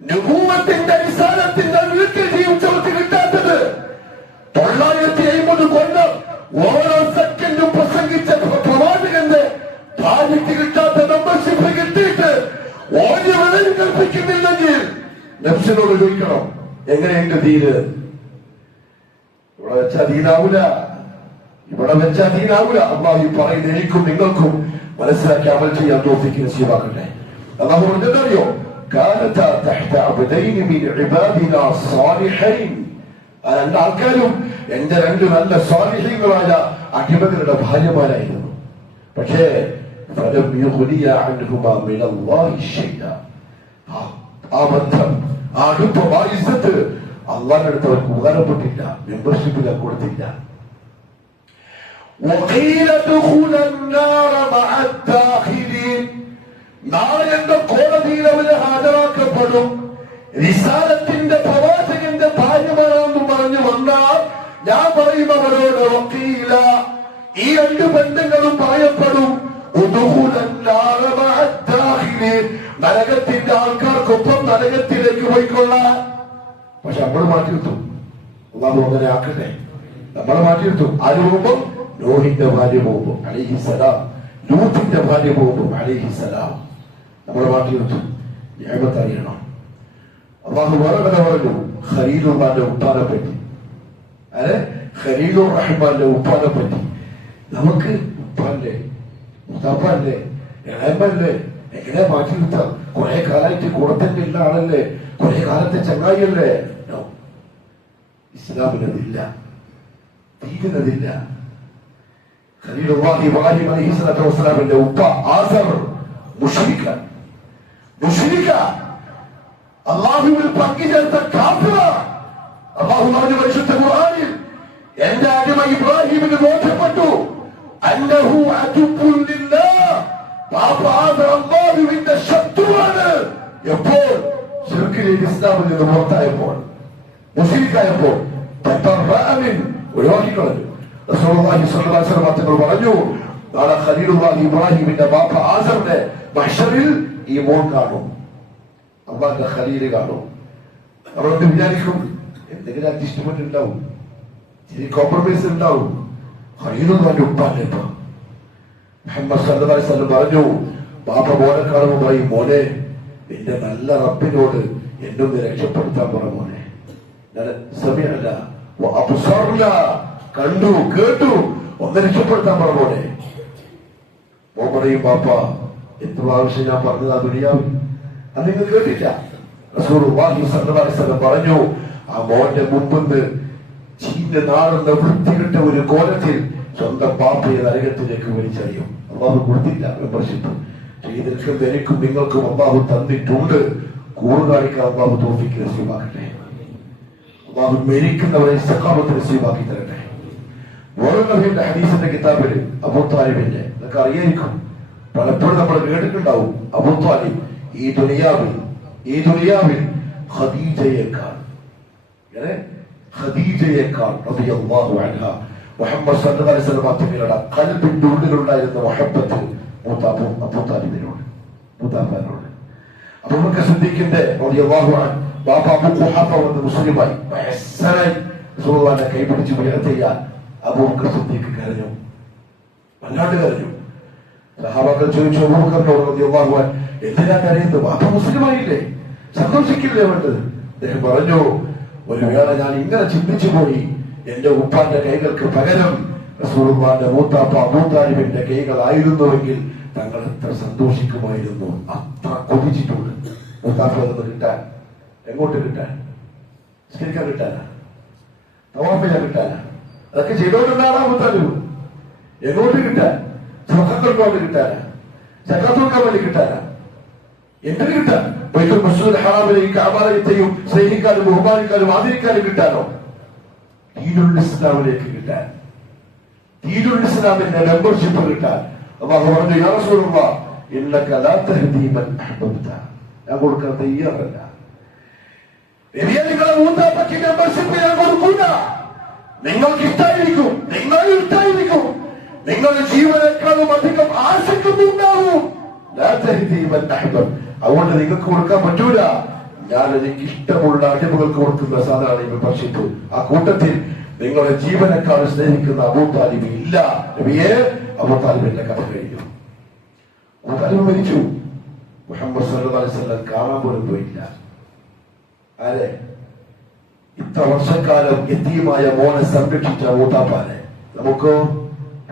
നുബുവത്തിന്റെ അടിസ്ഥാനത്തിന്റെ വീട്ടിൽ ജീവിച്ചവർക്ക് കിട്ടാത്തത് 950 കൊല്ലം ഓരോ സെക്കൻഡും പ്രസംഗിച്ച പ്രവാചകന്റെ ഭാര്യയ്ക്ക് കിട്ടാത്ത മെമ്പർഷിപ്പ് കിട്ടിയിട്ട് ഓരോ വിലയും കൽപ്പിക്കുന്നില്ലെങ്കിൽ നഫ്സിനോട് ചോദിക്കണം, എങ്ങനെയുണ്ട് ദീന്? ഇവിടെ വെച്ചാൽ ദീനാവൂല. അല്ലാഹു പറയുന്ന എനിക്കും നിങ്ങൾക്കും മനസ്സിലാക്കി അമൽ ചെയ്യാൻ തൗഫീഖ് നസീബാക്കട്ടെ. അല്ലാഹു പറഞ്ഞതറിയോ? كانتا تحت عبدين من عبادنا الصالحين. രണ്ട് ആൾക്കാരും എന്റെ 2 നല്ല സ്വാലിഹീങ്ങളായ അടിമകളുടെ ഭാര്യമാരായിരുന്നു. പക്ഷേ فلم يغنيا عنهما من الله شيئا. ആ ബന്ധം, ആ അടുപ്പം, ആ ഇസ്സത്ത് അല്ലാഹുവിന്റെ അടുത്ത് അവർക്ക് ഉപകാരപ്പെട്ടില്ല. മെമ്പർഷിപ്പിൽ കൊടുത്തില്ല. وقيل ادخل النار مع الداخلين. നാളെ കോടതിയിൽ അവര് ഹാജരാക്കപ്പെടും. റിസാലത്തിന്റെ പ്രവാചകന്റെ ഭാര്യമാരാണെന്ന് പറഞ്ഞു വന്നാൽ ഞാൻ പറയും അവരോട് വക്കീല, ഈ 2 ബന്ധങ്ങളും പറയപ്പെടും. നരകത്തിന്റെ ആൾക്കാർക്കൊപ്പം നരകത്തിലേക്ക് പോയിക്കൊള്ളാം. പക്ഷെ നമ്മൾ മാറ്റിയെടുത്തു. അല്ലാഹു അങ്ങനെ ആക്കട്ടെ. നമ്മളെ മാറ്റിയെടുത്തു. ആര് പോകുമ്പോ? നൂഹിന്റെ ഭാര്യ പോകുമ്പോ അലൈഹിസ്സലാം, ലൂത്തിന്റെ ഭാര്യ പോകുമ്പോ അലൈഹിസ്സലാം. നമ്മളെ മാറ്റിയെടുത്തു. നിഅമത്ത് അറിയണം. അല്ലാഹു വേറെ പറഞ്ഞു ഖലീലുള്ളാഹിന്റെ ഉപ്പാനെ പറ്റി, ഖലീലുർ റഹ്മാന്റെ ഉപ്പാനെ പറ്റി. നമുക്ക് ഉപ്പല്ലേ, മുസ്തഫല്ലേ, ഇളയമ്മല്ലേ, എങ്ങനെ മാറ്റിയെടുത്ത? കുറെ കാലമായിട്ട് കൂടെ തന്നെ ഉള്ള ആളല്ലേ, കുറെ കാലത്തെ ചങ്ങായിയല്ലേ? ഇസ്ലാമിനതില്ല, ദീനിനതില്ല. ഖലീലുള്ളാഹി ഇബ്രാഹിം അലൈഹിസ്സലാത്തു വസ്സലാമിന്റെ ഉപ്പ ആസർ മുശ്രിക, അല്ലാഹുവിൽ പങ്കുചേർത്ത കാഫിറ. അല്ലാഹു പറഞ്ഞു പരിശുദ്ധ ഖുർആനിൽ, എന്റെ അടിമ ഇബ്രാഹിമിന് ബോധ്യപ്പെട്ടു അന്നഹു അദുബ്ബുൻ ലില്ലാഹ്, അല്ലാഹുവിന്റെ ശത്രുവാണ്. എപ്പോൾ? ശിർക്കിൽ ഇസ്ലാമിൽ നിന്ന് പുറത്തായപ്പോൾ, മുശ്രിക്കായപ്പോൾ ഒഴിവാക്കിക്കളഞ്ഞു. റസൂലുള്ളാഹി സ്വല്ലല്ലാഹു അലൈഹി വസല്ലം തങ്ങൾ പറഞ്ഞു, നാളെ ഖലീലുള്ളാഹി ഇബ്രാഹിമിന്റെ ബാപ്പ ആസറിനെ മഹ്ശറിൽ ഈ മോൻ കാണും, അള്ളാന്റെ ഖലീല് കാണും. അവരോട് വിചാരിക്കും എന്തെങ്കിലും അഡ്ജസ്റ്റ്മെന്റ് ഉണ്ടാവും, ഇച്ചിരി കോംപ്രമൈസ് ഉണ്ടാവും. ഖലീലുള്ളാഹിന്റെ ഉപ്പാന്റെ ഉപ്പ മുഹമ്മദ് സല്ലല്ലാഹു അലൈഹി വസല്ലം പറഞ്ഞു, ബാപ്പ മോനെ കാണുമ്പോൾ പറയും, മോനെ എന്റെ നല്ല റബ്ബിനോട് എന്നൊന്ന് രക്ഷപ്പെടുത്താൻ പറ മോനെ. കണ്ടു കേട്ടു, ഒന്ന് രക്ഷപ്പെടുത്താൻ പറ മോനെ. മോൻ പറയും, ബാപ്പ എത്ര പ്രാവശ്യം ഞാൻ പറഞ്ഞതാ ദുനിയാവിൽ, അത് നിങ്ങൾ കേട്ടില്ല. റസൂലുള്ളാഹി സ്വല്ലല്ലാഹു അലൈഹി വസല്ലം പറഞ്ഞു, ആ മോന്റെ മുമ്പ് ചീഞ്ഞ നാടുന്ന വൃത്തികെട്ട ഒരു കോലത്തിൽ സ്വന്തം ബാപ്പയെ നരകത്തിലേക്ക് വലിച്ചറിയും. അള്ളാഹു കൊടുത്തില്ല മെമ്പർഷിപ്പ്. ചെയ്തിരിക്കുന്നത് എനിക്കും നിങ്ങൾക്കും അള്ളാഹു തന്നിട്ടുണ്ട്. കൂറ് കാണിക്കാൻ അള്ളാഹു തൗഫീഖ് നസീബാക്കട്ടെ. അള്ളാഹു മരിക്കുന്നവരെ ഇസ്തിഖാമത്ത് നസീബാക്കി തരട്ടെ. വേറൊരു ഹദീസിന്റെ കിതാബിൽ അബൂ താലിബിന്റെ, നിങ്ങൾക്ക് അറിയായിരിക്കും, പലപ്പോഴും നമ്മൾ കേട്ടിട്ടുണ്ടാവും, അബൂ താലിബ് ഈ ദുനിയാവിൽ ഖദീജയേക്കാൾ റളിയല്ലാഹു അൻഹ മുഹമ്മദ് സല്ലല്ലാഹു അലൈഹി വസല്ലം തങ്ങളുടെ ഖൽബിന്റെ ഉള്ളിലുണ്ടായിരുന്ന മുഹബ്ബത്ത് അബൂതാലിബിനോട്, മൂത്താപ്പാനോട്. അബൂബക്കർ സിദ്ദീഖിന്റെ റളിയല്ലാഹു അൻഹു ബാപ്പ അബൂ ഖുഹാഫ വന്ന് മുസ്ലിമായി വയസ്സനായി റസൂലുള്ളാഹിനെ കൈപിടിച്ച് ഉയർത്തിയാൽ അബൂബക്കർ സിദ്ദീഖ് കരഞ്ഞു, വല്ലാണ്ട് കരഞ്ഞു. സഹാബാക്കൾ ചോദിച്ചു അബൂബക്കറിനോട് റളിയല്ലാഹു അൻഹു, എന്തിനാ കരയുന്നത്? ബാപ്പ മുസ്ലിമായില്ലേ, സന്തോഷിക്കില്ലേ വേണ്ടത്? അദ്ദേഹം പറഞ്ഞു, ഒരു വേള ഞാൻ ഇങ്ങനെ ചിന്തിച്ചു പോയി, എന്റെ ഉപ്പാന്റെ കൈകൾക്ക് പകരം റസൂലുള്ളാഹിന്റെ മൂത്താപ്പ അബൂ താലിബിന്റെ കൈകളായിരുന്നുവെങ്കിൽ തങ്ങൾ എത്ര സന്തോഷിക്കുമായിരുന്നു. അത്ര കൊതിച്ചിട്ടുണ്ട് മൂത്താപ്പ എന്ന് കിട്ടാൻ. എങ്ങോട്ട് കിട്ടാൻ? സ്കരിക്കാൻ കിട്ടാനാ? തവാഫില കിട്ടാനാ? അതൊക്കെ ചെയ്തോണ്ടാണ് അബൂ താലിബ്. എങ്ങോട്ട് കിട്ടാൻ? സ്വതന്ത്രത്തോട് കിട്ടാനാ? സക്കാത്തുൽ വേണ്ടി കിട്ടാനാ? എന്തിന് കിട്ടാൻ? ബൈത്തുൽ മസ്ജിദുൽ ഹറാമിലെയും കഅബയിലെയും സ്നേഹിക്കാനും ബഹുമാനിക്കാനും ആദരിക്കാനും കിട്ടാനോ? ദീനുൽ ഇസ്ലാമിലേക്ക് കിട്ടാൻ, ദീനുൽ ഇസ്ലാമിന്റെ മെമ്പർഷിപ്പ് കിട്ടാൻ. അല്ലാഹു പറഞ്ഞു, യാ റസൂലല്ലാഹ് ഇന്നക ലാ തഹ്ദീ മൻ അഹ്ബബ്ത. ഞാൻ കൊടുക്കാൻ തയ്യാറല്ല നബിയെ, നിങ്ങളെ മൂത്താപ്പയ്ക്ക് മെമ്പർഷിപ്പ് ഞാൻ കൊടുക്കൂല. നിങ്ങൾക്ക് ഇഷ്ടായിരിക്കും, നിങ്ങളിൽ ഇഷ്ടായിരിക്കും, നിങ്ങളുടെ ജീവനേക്കാളും അധികം ആശിക്കുന്നുണ്ടാവും. ലാ തഹ്ദീ മൻ അഹ്ബബ്ത. അതുകൊണ്ട് നിങ്ങൾക്ക് കൊടുക്കാൻ പറ്റൂല. ഞാൻ എനിക്ക് ഇഷ്ടമുള്ള അടിമകൾക്ക് കൊടുക്കുന്ന സാധനമാണ് മെമ്പർഷിപ്പ്. ആ കൂട്ടത്തിൽ നിങ്ങളുടെ ജീവനേക്കാൾ സ്നേഹിക്കുന്ന അബൂ താലിബ് ഇല്ല. നബിയെ, അബൂ താലിബിന്റെ കഥ കഴിഞ്ഞു. അബൂ താലിബ് മരിച്ചു. മുഹമ്മദ് സല്ലല്ലാഹു അലൈഹി വസല്ലം കാണാൻ പോലും പോയില്ല. ആരെ? ഇത്ര വർഷക്കാലം യതീമായ മോനെ സംരക്ഷിച്ച മൂത്താപ്പാനെ. നമുക്കോ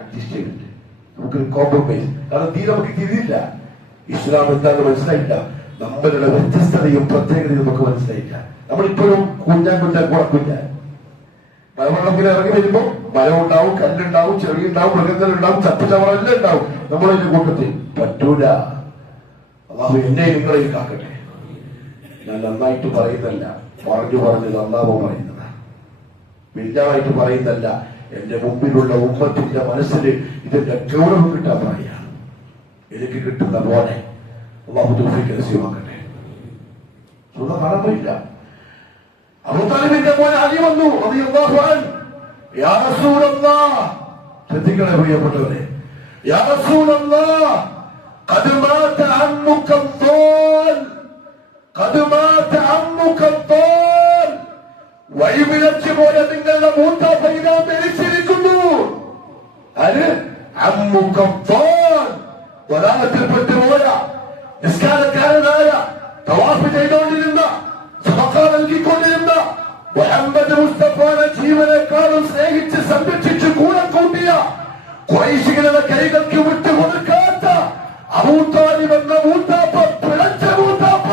അഡ്ജസ്റ്റ് ചെയ്തിട്ട് നമുക്കൊരു കോംപ്രമൈസ്. കാരണം തീ നമുക്ക് തിരിയില്ല. ഇസ്ലാം എന്താണെന്ന് മനസ്സിലായില്ല. നമ്മളുടെ വ്യത്യസ്തതയും പ്രത്യേകതയും നമുക്ക് മനസ്സിലായില്ല. നമ്മളിപ്പോഴും കുഞ്ഞാൻ കുഞ്ഞാൻ മലവെള്ളത്തിൽ ഇറങ്ങി വരുമ്പോ മരമുണ്ടാവും, കല്ലുണ്ടാവും, ചെറിയുണ്ടാവും, മൃഗങ്ങളുണ്ടാവും, ചപ്പുചവറെല്ലാം ഉണ്ടാവും നമ്മളതിന്റെ കൂട്ടത്തിൽ. പറ്റൂല. അല്ലാഹു എന്നെ നിങ്ങളെ കാക്കട്ടെ. ഞാൻ നന്നായിട്ട് പറയുന്നല്ല, പറഞ്ഞത് അല്ലാഹു പറയുന്നതാണ്. വില്ലായിട്ട് പറയുന്നല്ല. എന്റെ മുമ്പിലുള്ള ഉമ്മത്തിന്റെ മനസ്സിൽ ഇതിന്റെ ഗൗരവം കിട്ടാൻ പറയാ. എനിക്ക് കിട്ടുന്ന പോലെ അല്ലാഹു തൗഫീഖ് നസീബാക്കട്ടെ. സ്വന്തം കാണാൻ അബൂ താലിബിന്റെ മോനെ അലി വന്നു റളിയല്ലാഹു അൻഹു. യാ റസൂലല്ലാഹ്, ശ്രദ്ധിക്കണേ പ്രിയപ്പെട്ടവരെ, യാ റസൂലല്ലാഹ് ഖദ് മാത അമ്മുക ദ്ദാൽ, ഖദ് മാത അമ്മുക ദ്ദാൽ. വഴിപിഴച്ചു പോയ നിങ്ങളുടെ മൂത്താപ്പ ഇതാ മരിച്ചിരിക്കുന്നു. അത് അമ്മുക ദ്ദാൽ, വലാലത്തിൽപ്പെട്ടു പോയ നിസ്കാരക്കാരനായ തവാഫ് ചെയ്തുകൊണ്ടിരുന്ന സദഖ നൽകിക്കൊണ്ടിരുന്ന മുഹമ്മദ് മുസ്തഫയുടെ ജീവനേക്കാളും സ്നേഹിച്ച് സംരക്ഷിച്ച് കൂടെ കൂട്ടിയ ഖുറൈശികളുടെ കൈകൾക്ക് വിട്ടുകൊടുക്കാത്ത അബൂ താലിബ് എന്ന മൂത്താപ്പ, പിഴച്ച മൂത്താപ്പ,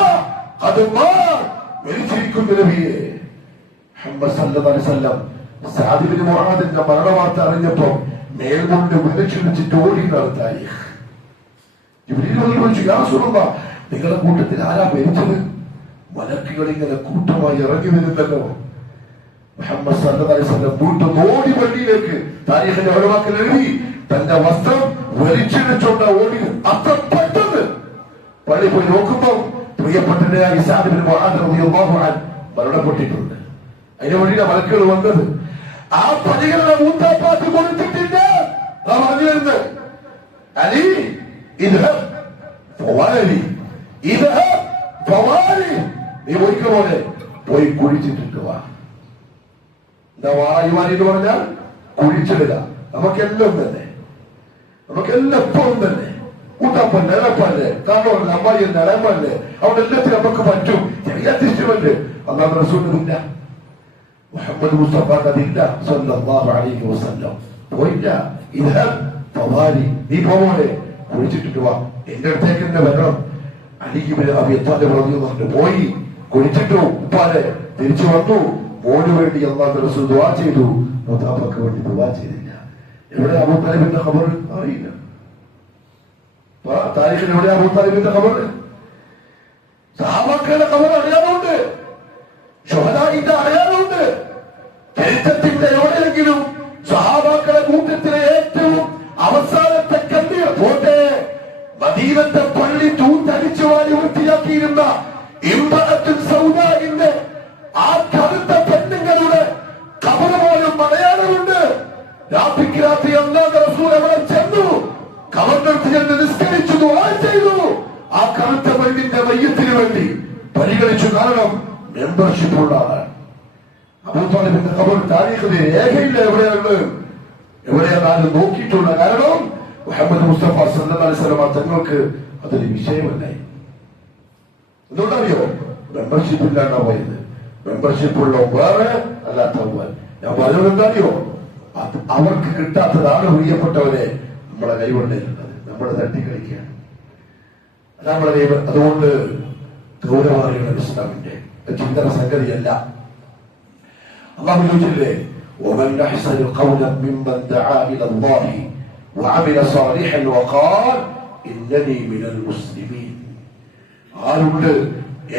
അത് മരിച്ചിരിക്കുന്നു. നബിയെ മുഹമ്മദ് സല്ലല്ലാഹു അലൈഹി വസല്ലം സഅദ് ഇബ്നു മുആദിന്റെ മരണവാർത്ത അറിഞ്ഞപ്പോ മേൽകൊണ്ട് വിളിച്ചിട്ട് ഓടി നടത്തായി. നിങ്ങളുടെ കൂട്ടത്തിൽ ആരാ മരിച്ചത്? മലക്കുകൾ ഇങ്ങനെ കൂട്ടമായി ഇറങ്ങി വരുന്നല്ലോ. മുഹമ്മദ് സല്ലല്ലാഹു അലൈഹി വസല്ലം വീണ്ടും ഓടി പള്ളിയിലേക്ക് താരീഖിന്റെ ഒഴിവാക്കൽ എഴുതി തന്റെ വസ്ത്രം വലിച്ചിടിച്ചോണ്ട ഓടി. അത്ര പെട്ടെന്ന് പള്ളി പോയി നോക്കുമ്പോ പ്രിയപ്പെട്ട സഅദ് ഇബ്നു മുആദ് റളിയല്ലാഹു അൻഹു മരണപ്പെട്ടിട്ടുണ്ട്. അതിന് വേണ്ടിയില്ല മലക്കുകൾ വന്നത്. ആ പള്ളികളുടെ മൂത്താപ്പാത്ത് കൊടുത്തിട്ടില്ല. പറഞ്ഞു വരുന്നത് അലി ഇദ്ഹബ് ഫവാലി, ഇദ്ഹബ് ഫവാലി, നീ ഒരിക്കൽ പോലെ പോയി കുഴിച്ചിട്ടിട്ട് വാ. എന്താ വായുവാനി എന്ന് പറഞ്ഞാൽ കുഴിച്ചിടുക. നമുക്കെല്ലാം തന്നെ, നമുക്കെല്ലാം എപ്പോഴും തന്നെ കൂട്ടപ്പല്ലേ, ഇളപ്പല്ലേ, കാരണമല്ലേ, അമ്മായിയല്ലേ, ഇളയപ്പല്ലേ, അവിടെ എല്ലാത്തിനും നമുക്ക് പറ്റും. ചെറിയ അഡ്ജസ്റ്റ്മെന്റ് അല്ലാതെ റസൂലിനില്ല, മുഹമ്മദ് മുസ്തഫക്ക് അതില്ല സല്ലല്ലാഹു അലൈഹി വസല്ലം. പോയില്ല. ഇദ്ഹബ് ഫവാലി, നീ പോവോടെ കുഴിച്ചിട്ടിട്ട് വാ. എന്റെ അടുത്തേക്ക് തന്നെ വരണം. അലി ഇബ്നു അബീ ത്വാലിബ് റളിയല്ലാഹു അൻഹു പോയി കുഴിച്ചിട്ടു. ഉപ്പാനെ തിരിച്ചു വന്നു. മോന് വേണ്ടി അല്ലാഹുവിന്റെ റസൂൽ ദുആ ചെയ്തു. മൂത്താപ്പക്ക് വേണ്ടി ദുആ ചെയ്തില്ല. എവിടെ അബൂ താലിബിന്റെ ഖബർ അറിയില്ല. താരീഖിൽ എവിടെ അബൂ താലിബിന്റെ ഖബർ? സഹാബാക്കളുടെ ഖബർ അറിയാറുണ്ട്, ശുഹദാഇന്റെ അറിയാറുണ്ട്. ചരിത്രത്തിന്റെ എവിടെയെങ്കിലും സഹാബാക്കളുടെ കൂട്ടത്തിലെ ഏറ്റവും അവസാനത്തെ കണ്ണീർ പോട്ടെ, മദീനത്തെ പള്ളി തൂത്തടിച്ചു വാരി വൃത്തിയാക്കിയിരുന്ന ഇംറഅത്തുൻ സൗദാഇന്റെ ആ കറുത്ത പെണ്ണുങ്ങളുടെ ഖബർ പോലും പറയാറുണ്ട്. രാത്രിക്ക് രാത്രി അല്ലാഹുവിന്റെ റസൂൽ അവിടെ ചെന്നു ഖബറിനടുത്ത് ചെന്ന് നിസ്കരിച്ചു. മെമ്പർഷിപ്പ് ഉള്ള ആളാണ്. അബൂതാലിബിന്റെ ഖബർ താരീഖിൽ രേഖയില്ല എവിടെയാണ് ആരും നോക്കിയിട്ടുള്ള. കാരണം മുഹമ്മദ് മുസ്തഫ സല്ലല്ലാഹു അലൈഹി വസല്ലം തങ്ങൾക്ക് അതൊരു വിഷയമല്ലായി. എന്തുകൊണ്ടറിയോ? മെമ്പർഷിപ്പ് ഇല്ലാണ്ടാ പോയത്. മെമ്പർഷിപ്പ് ഉള്ള വേറെ അല്ലാത്ത ഞാൻ പറഞ്ഞത് എന്താറിയോ? അവർക്ക് കിട്ടാത്തതാണ് പ്രിയപ്പെട്ടവരെ നമ്മളെ കൈകൊണ്ടിരുന്നത്. നമ്മൾ തട്ടിക്കളിക്കുകയാണ്. നമ്മളെ ദൈവം അതുകൊണ്ട് ഗൗരവമാണ് ഇസ്ലാമിന്റെ ചിന്തന സംഗതിയല്ല. അല്ലാഹു ചോദിച്ചില്ലേ, ومن أحسن قولا ممن دعا إلى الله وعمل صالحا وقال إنني من المسلمين. ആരുണ്ട്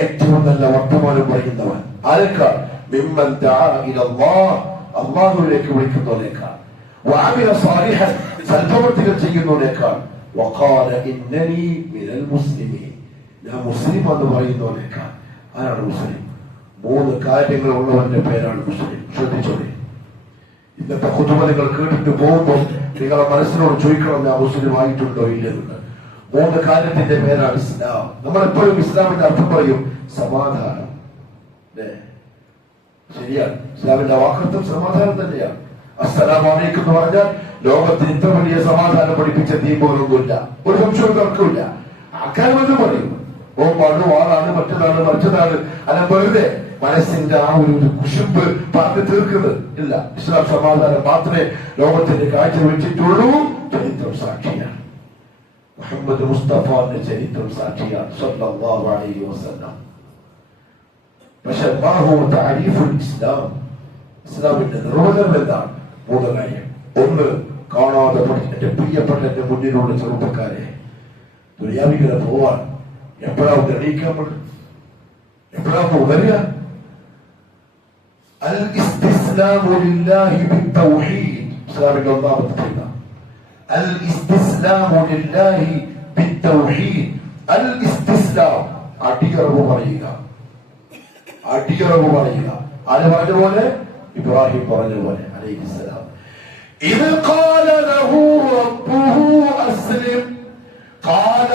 ഏറ്റവും നല്ല വർത്തമാനം പറയുന്നവൻ? ആരൊക്കെ? മിമ്മൻ ദഅ ഇലല്ലാഹ്, അല്ലാഹുവിലേക്ക് വിളിക്കുന്നവനേക്കാൾ, വഅമില സാലിഹൻ, സൽപ്രവൃത്തികൾ ചെയ്യുന്നവനേക്കാൾ, വഖാല ഇന്നനി മിനൽ മുസ്ലിമീൻ, ഞാൻ മുസ്ലിം എന്ന് പറയുന്നവനേക്കാൾ. ആരാണ് മുസ്ലിം? 3 കാര്യങ്ങൾ ഉള്ളവന്റെ പേരാണ് മുസ്ലിം. ശ്രദ്ധിച്ചോളെ. ഇന്നത്തെ ഖുതുബ നിങ്ങൾ കേട്ടിട്ട് പോകുമ്പോൾ നിങ്ങളെ മനസ്സിനോട് ചോദിക്കണം, ഞാൻ മുസ്ലിം ആയിട്ടുണ്ടോ ഇല്ലെന്ന്. 3 കാര്യത്തിന്റെ പേരാണ് ഇസ്ലാം. നമ്മളെപ്പോഴും ഇസ്ലാമിന്റെ അർത്ഥം പറയും സമാധാനം. ശരിയാണ്, ഇസ്ലാമിന്റെ വാക്കർത്ഥം സമാധാനം തന്നെയാണ്. അസ്സലാമു അലൈക്കും എന്ന് പറഞ്ഞാൽ ലോകത്തിന് ഇത്ര വലിയ സമാധാനം പഠിപ്പിച്ച ദീപൊന്നുമില്ല, ഒരു സംശയവും തർക്കമില്ല. ആൾക്കാരെന്ന് പറയും ഓ പള്ളു ആളാണ്, മറ്റതാണ് മറിച്ചതാണ്, അല്ല വെറുതെ മനസ്സിന്റെ ആ ഒരു കുശുമ്പ് പറഞ്ഞു തീർക്കുന്നത് ഇല്ല. ഇസ്ലാം സമാധാനം മാത്രമേ ലോകത്തിന്റെ കാഴ്ച വെച്ചിട്ടുള്ളൂ. ചരിത്രം സാക്ഷിയാണ്. മുഹമ്മദ് മുസ്തഫാന്റെ ചരിത്രം സാക്ഷിയാണ് സല്ലല്ലാഹു അലൈഹി വസല്ലം. പക്ഷെ ഇസ്ലാം, ഇസ്ലാമിന്റെ നിർവചനം എന്താണ്? 3 കാര്യം. 1, കാണാതെ പഠിച്ച എന്റെ പ്രിയപ്പെട്ട എന്റെ മുന്നിലുള്ള ചെറുപ്പക്കാരെ, ദുനിയാവിങ്ങനെ പോവാൻ എപ്പോഴാണ് എണീക്കാൻ പറ്റും? എപ്പോഴാണ് ഉണരുക? അൽ ഇസ്തിസ്ലാമു ലില്ലാഹി ബിത്തൗഹീദ്. ഇസ്ലാമിന്റെ 1ാമത്തെ ചിന്ത അൽ ഇസ്തിസ്ലാമു ലില്ലാഹി ബിത്തൗഹീദ്. അൽ ഇസ്തിസ്ലാം, അടിയറവ് പറയുക, അടിയറവ് പറയുക. ആര് പറഞ്ഞ പോലെ? ഇബ്രാഹിം പറഞ്ഞ പോലെ അലൈഹിസ്സലാം. ഇദ് ഖാല ലഹു റബ്ബുഹു അസ്ലിം ഖാല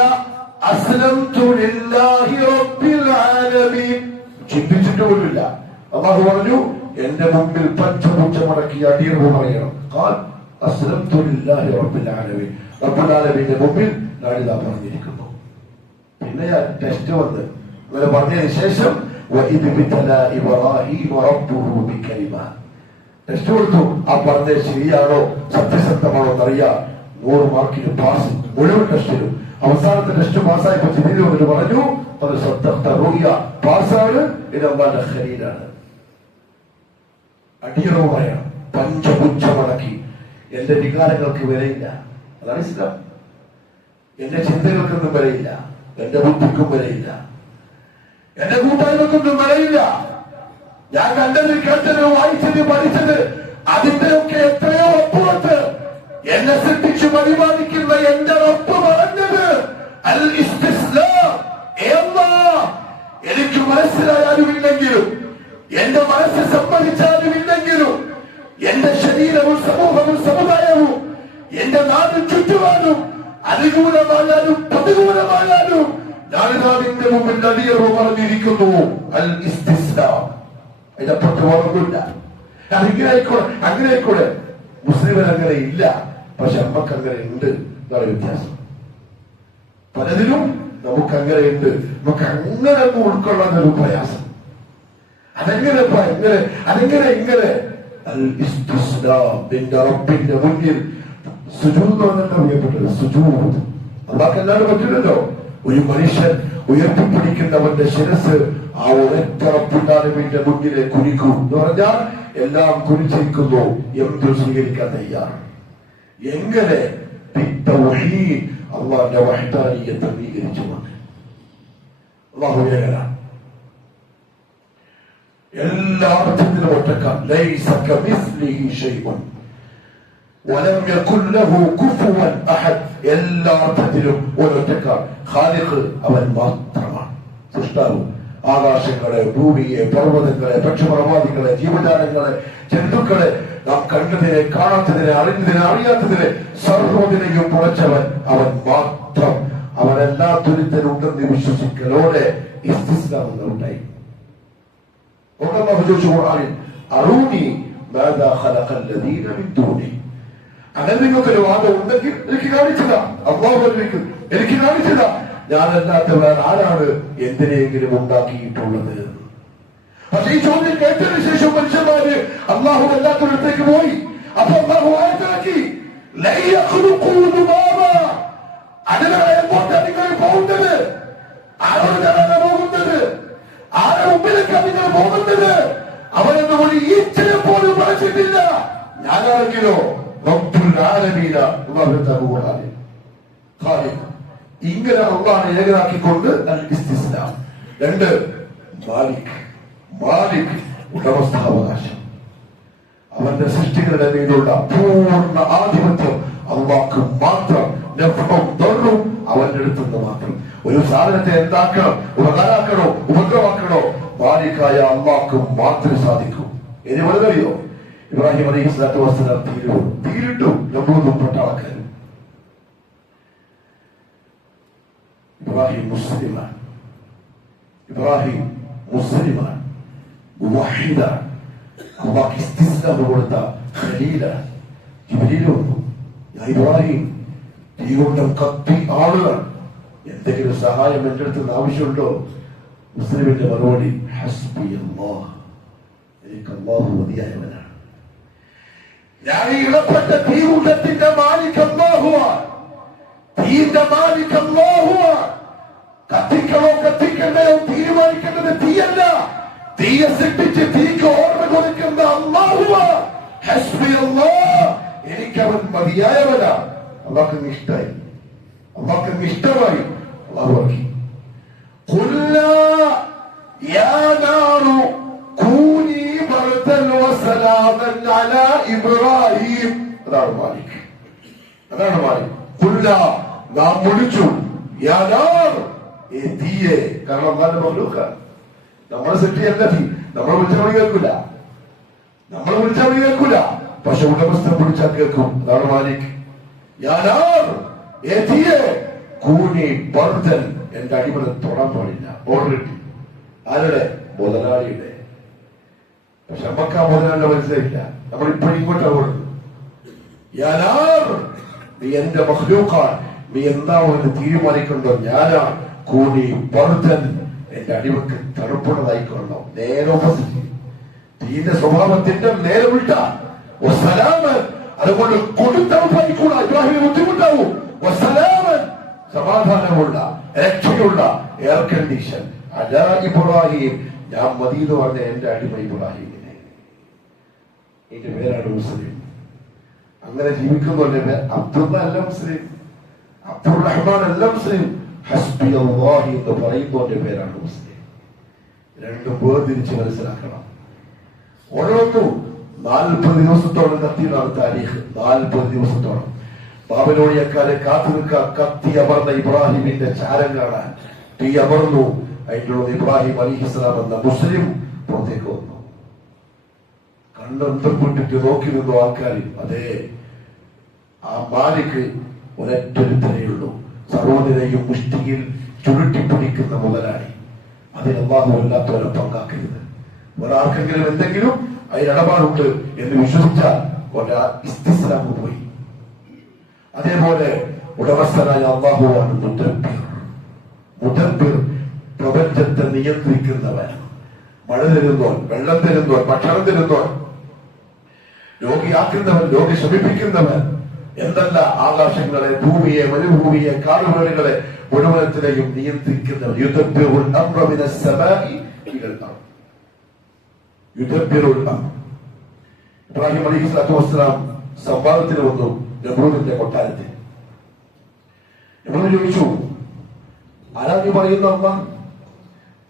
അസ്ലംതു ലില്ലാഹി റബ്ബിൽ ആലമീൻ. ചിന്തിച്ചിട്ട് പോലുമില്ല. അല്ലാഹു പറഞ്ഞു എന്റെ മുമ്പിൽ പഞ്ചമുച്ചമടക്കി അടിയറവ് പറയണം. ഖാൽ അസ്ലംതു ലില്ലാഹി റബ്ബിൽ ആലമീൻ. റബ്ബുൽ ആലമീന്റെ മുമ്പിൽ നാടിതാ പറഞ്ഞിരിക്കുന്നു. പിന്നെ ടെസ്റ്റ് വന്ന് ഇവരെ പറഞ്ഞതിന് ശേഷം ടെസ്റ്റ് കൊടുത്തു. ആ പറഞ്ഞത് ശരിയാണോ സത്യസന്ധമാണോ എന്നറിയാം. 100 മാർക്കിന് പാസ് മുഴുവൻ ടെസ്റ്റിലും. അവസാനത്തെ ടെസ്റ്റ് പാസ്സായപ്പോ ജിബിലി വന്നിട്ട് പറഞ്ഞു പാസ്സാണ്, ഇത് അല്ലാഹുവിന്റെ ഖലീലാണ്. അടിയറവ് പറയണം, പഞ്ചപുച്ഛമടക്കി. എന്റെ വികാരങ്ങൾക്ക് വിലയില്ല, അതാണ് ഇസ്ലാം. എന്റെ ചിന്തകൾക്കൊന്നും വിലയില്ല, എന്റെ ബുദ്ധിക്കും വിലയില്ല, എന്റെ കൂട്ടായ്മക്കൊന്നും വിലയില്ല. ഞാൻ കണ്ടത്, കേട്ടത്, വായിച്ചത്, പഠിച്ചത് അതിന്റെയൊക്കെ എത്രയോ അപ്പുറത്ത് എന്നെ സൃഷ്ടിച്ചു പരിപാലിക്കുന്ന എന്റെ റബ്ബ് പറഞ്ഞത് അൽ ഇസ്തിസ്ലാം. എനിക്ക് മനസ്സിലായാലുമില്ലെങ്കിലും, എന്റെ മനസ്സ് സമ്മതിച്ചാലുമില്ലെങ്കിലും, എന്റെ ശരീരവും സമൂഹവും സമുദായവും എന്റെ നാടും ചുറ്റുപാടും അനുകൂലമായാലും പ്രതികൂലമായാലും ഞാനിതാവിന്റെ മുമ്പിൽ അടിയറവ് പറഞ്ഞിരിക്കുന്നു. അൽ ഇസ്തിസ്ലാം. അതിനപ്പുറത്ത് വളർന്നില്ല. അങ്ങനെ ആയിക്കൂടെ. മുസ്ലിമിന് അങ്ങനെ ഇല്ല, പക്ഷെ നമ്മക്ക് അങ്ങനെ ഉണ്ട്. ഇതാണ് വ്യത്യാസം. പലതിലും നമുക്ക് അങ്ങനെ ഉണ്ട്, നമുക്ക് അങ്ങനെ ഉൾക്കൊള്ളാൻ ഒരു പ്രയാസം. അതെങ്ങനെ ഇങ്ങനെ അൽ ഇസ്തിസ്ലാം. നിന്റെ റബ്ബിന്റെ മുന്നിൽ സുജൂദ് വന്നിട്ട് അറിയപ്പെട്ടത് സുജൂദ്. അള്ളാഹ് എല്ലാവരും പറ്റില്ലല്ലോ. ഒരു മനുഷ്യൻ ഉയർത്തിപ്പിടിക്കുന്നവന്റെ ശിരസ് ആ ഒരൊറ്റ റബ്ബുൽ മുന്നിലെ കുനിക്കും എന്ന് പറഞ്ഞാൽ എല്ലാം കുനിച്ചിരിക്കുന്നു. എന്തു സ്വീകരിക്കാൻ തയ്യാർ? എങ്ങനെ? അള്ളാഹുവിന്റെ വഹ്ദാനിയത്ത് അംഗീകരിച്ചുകൊണ്ട്. അള്ളാഹു ഏകനാണ്, എല്ലാ അർത്ഥത്തിലും ഒറ്റക്കാണ്. ലൈസ കമിസ്ലിഹി ശൈഉൻ വലം യകുൻ ലഹു കുഫുവൻ അഹദ്. എല്ലാ അർത്ഥത്തിലും ഒരൊറ്റക്കാണ്. ഖാലിഖ് അവൻ മാത്രമാണ്. സൃഷ്ടാവ് ആകാശങ്ങളെ, ഭൂമിയെ, പർവ്വതങ്ങളെ, പക്ഷിപർവാദികളെ, ജീവജാലങ്ങളെ, ജന്തുക്കളെ, നാം കണ്ടതിനെ, കാണാത്തതിനെ, അറിഞ്ഞതിനെ, അറിയാത്തതിനെ സർവ്വതിനെയും പടച്ചവൻ അവൻ മാത്രം. അവൻ എല്ലാ തുരുത്തനുണ്ടെന്ന് വിശ്വസിക്കലോടെ ഇസ്തിസ്ലാം ഉണ്ടായി. അല്ലാഹു ചോദിച്ചു ഖുർആനിൽ അറൂനി മാദാ ഖലഖല്ലദീന മിൻ ദൂനി. അങ്ങനെ നിങ്ങൾക്ക് ഒരു വാദം ഉണ്ടെങ്കിൽ എനിക്ക് കാണിച്ചതാ. അല്ലാഹു എനിക്ക് കാണിച്ചതാ ഞാനല്ലാത്ത വേറെ ആരാണ് എന്തിനെങ്കിലും ഉണ്ടാക്കിയിട്ടുള്ളത്. പക്ഷെ ഈ ചോദ്യം കേട്ടതിന് ശേഷം മനുഷ്യന്മാര് അല്ലാഹു അല്ലാത്തവരിടത്തേക്ക് പോയി. അപ്പൊ അല്ലാഹു ആയത്തിറക്കി അതിനാണ് എങ്ങോട്ടാണ് നിങ്ങൾ പോകുന്നത്? ആരോടാണ് പോകുന്നത്? ആരുടെ മുമ്പിലേക്കാണ് നിങ്ങൾ പോകുന്നത്? അവരെന്ന് ഒരു ഈച്ചനെ പോലും പഠിച്ചിട്ടില്ല. ഞാനാണെങ്കിലോ ഇങ്ങനെ അള്ളാഹ് ഏകനാക്കിക്കൊണ്ട് രണ്ട് മാലിക് ഉടമസ്ഥാവകാശം. അവന്റെ സൃഷ്ടികളുടെ മേലുള്ള പൂർണ്ണ ആധിപത്യം അള്ളാഹ്ക്ക് മാത്രം. അവന്റെ അടുത്തുനിന്ന് മാത്രം. ഒരു സാധനത്തെ എന്താക്കണം, ഉപകാരാക്കണോ ഉപദ്രവാക്കണോ, മാലിക്കായ അള്ളാഹ്ക്ക് മാത്രമേ സാധിക്കൂ. ഇനി വെറുതെയോ ഇബ്രാഹിം അലൈഹിസ്സലാത്തു വസ്സലാം തീരിട്ടു നമ്പൂതും പട്ടാളക്കാരും. ഇബ്രാഹിം മുസ്ലിമാണ്, മുവഹിദാണ്, അല്ലാഹു ഇസ്തിസ്ലാം കൊടുത്ത ഖലീലാണ്. ജിബ്രീൽ വന്നു, യാ ഇബ്രാഹിം തീകൊണ്ടം കത്തി ആളുകളാണ്, എന്തെങ്കിലും സഹായം എന്റെ അടുത്ത് ആവശ്യമുണ്ടോ? മുസ്ലിമിന്റെ മറുപടി ഹസ്ബി അല്ലാഹ്, എനിക്ക് അല്ലാഹു മതിയായവനാണ്. ഞാൻ ഈ ഇടപെട്ട തീകുണ്ടത്തിന്റെ മാലിക് അല്ലാഹുവാണ്. തീന്റെ മാലിക് അല്ലാഹുവാണ്. കത്തിക്കണോ കത്തിക്കണ്ടയോ തീരുമാനിക്കേണ്ടത് തീയല്ല, തീയെ സൃഷ്ടിച്ച് തീക്ക് ഓർമ്മ കൊടുക്കുന്ന അല്ലാഹുവാണ്. ഹസ്ബി അല്ലാഹ്, എനിക്കവൻ മതിയായവനാണ്. അള്ളാഹ്ക്ക് ഇഷ്ടമായി, അള്ളാഹ്ക്ക് ഇഷ്ടമായി. അള്ളാഹു ആക്കി ഖുല്ലാ യാ നാറു കൂനി ബർദൻ വസലാമൻ അലാ ഇബ്രാഹിം. അതാണ് മാലിക്, അതാണ് മാലിക്. ഖുല്ലാ, നാം വിളിച്ചു, യാ നാർ, ഏ തീയെ. കാരണം അല്ലാഹുവിന്റെ മഖ്ലൂഖാണ്, നമ്മളെ സൃഷ്ടിയല്ല തീ. നമ്മളെ വിളിച്ചാൽ കേൾക്കൂല, നമ്മളെ വിളിച്ചാൽ കേൾക്കൂല, പക്ഷെ ഉടമസ്ഥൻ വിളിച്ചാൽ കേൾക്കും. അതാണ് മാലിക്. യാ നാർ, ഏ തീയെ, കൂനി ബർദൻ, എന്റെ അടിമനെ തൊടാൻ പാടില്ല. ഓർഡർ കിട്ടി. ആരുടെ? മുതലാളിയുടെ. പക്ഷെ നമുക്ക് ആ മുതലാളിയുടെ മനസ്സിലായില്ല. നമ്മൾ ഇപ്പോഴും ഇങ്ങോട്ടാണ് ഓടുന്നത്. യാ നാർ, നീ എന്റെ മഖ്ലൂഖാണ്, നീ എന്താണെന്ന് തീരുമാനിക്കണ്ടോ ഞാനാണ്. കൂനി ബർദൻ, എന്റെ അടിമക്ക് തണുപ്പുള്ളതായിക്കൊള്ളോ. നേരെ ഓപ്പോസിറ്റ്, തീന്റെ സ്വഭാവത്തിന്റെ നേരെ വിട്ട. അതുകൊണ്ട് കൊടുത്തണുപ്പായിക്കൂടാ, ഇബ്രാഹിമിന് ബുദ്ധിമുട്ടാവും. സമാധാനമുള്ള രക്ഷയുള്ള എയർ കണ്ടീഷൻ. അലാ ഇബ്രാഹിം, ഞാൻ മതി എന്ന് പറഞ്ഞ എന്റെ അടിമ ഇബ്രാഹിമിനെ. എന്റെ പേരാണ് മുസ്ലിം. അങ്ങനെ ജീവിക്കുന്നവന്റെ പേര് അബ്ദുള്ള അല്ല മുസ്ലിം, അബ്ദുർ റഹ്മാൻ അല്ല മുസ്ലിം. ഹസ്ബി അല്ലാഹ് എന്ന് പറയുന്നവന്റെ പേരാണ് മുസ്ലിം. രണ്ടും വേർതിരിച്ച് മനസ്സിലാക്കണം. ഓരോന്നും 40 ദിവസത്തോളം കത്തിയതാണ് താരീഖ്. 40 ദിവസത്തോളം ബാബിലോണിയക്കാരെ കാത്തു നിൽക്കാൻ കത്തി അമർന്ന ഇബ്രാഹിമിന്റെ ചാരം കാണാൻ തീ അമർന്നു. അതിൻ്റെ ഇബ്രാഹിം അലൈഹിസ്സലാം എന്ന മുസ്ലിം പുറത്തേക്ക് വന്നു. കണ്ണെന്തം വിട്ടിട്ട് നോക്കി നിന്നു ആൾക്കാർ. അതെ, ആ മാലിക് ഒരൊറ്റൊരുത്തനെയുള്ളൂ, സർവ്വതിനെയും മുഷ്ടിയിൽ ചുരുട്ടിപ്പിടിക്കുന്ന മുതലാളി. അതിന് അല്ലാഹു അല്ലാത്തവരെ പങ്കാക്കരുത്. ഒരാൾക്കെങ്കിലും എന്തെങ്കിലും അതിനിടപാടുണ്ട് എന്ന് വിശ്വസിച്ചാൽ അവന്റെ ഇസ്തിസ്ലാം പോയി. അതേപോലെ ഉടമസ്ഥനായ അല്ലാഹുവാണ് മുദബ്ബിർ, പ്രപഞ്ചത്തെ നിയന്ത്രിക്കുന്നവൻ. മഴ തരുന്നവൻ, വെള്ളം തരുന്നവൻ, ഭക്ഷണം തരുന്നവൻ, രോഗിയാക്കുന്നവൻ, രോഗി ശമിപ്പിക്കുന്നവൻ. എന്തല്ല ആകാശങ്ങളെ, ഭൂമിയെ, മരുഭൂമിയെ, കാടുവേടുകളെ മുഴുവനത്തിനെയും നിയന്ത്രിക്കുന്നവൻ. യുദബ്ബിറുൽ അംറ മിനസ് സമാഇ ഇലൽ അർദ്. യുദബ്ബിറുൽ അംർ. ഇബ്രാഹിം അലൈഹിസ്സലാത്തു വസ്സലാം സംവാദത്തിന് വന്നു നമ്രൂദിന്റെ കൊട്ടാരത്തിൽ. നമ്രൂദ് ചോദിച്ചു, ആരാ നീ പറയുന്ന അല്ലാഹ്?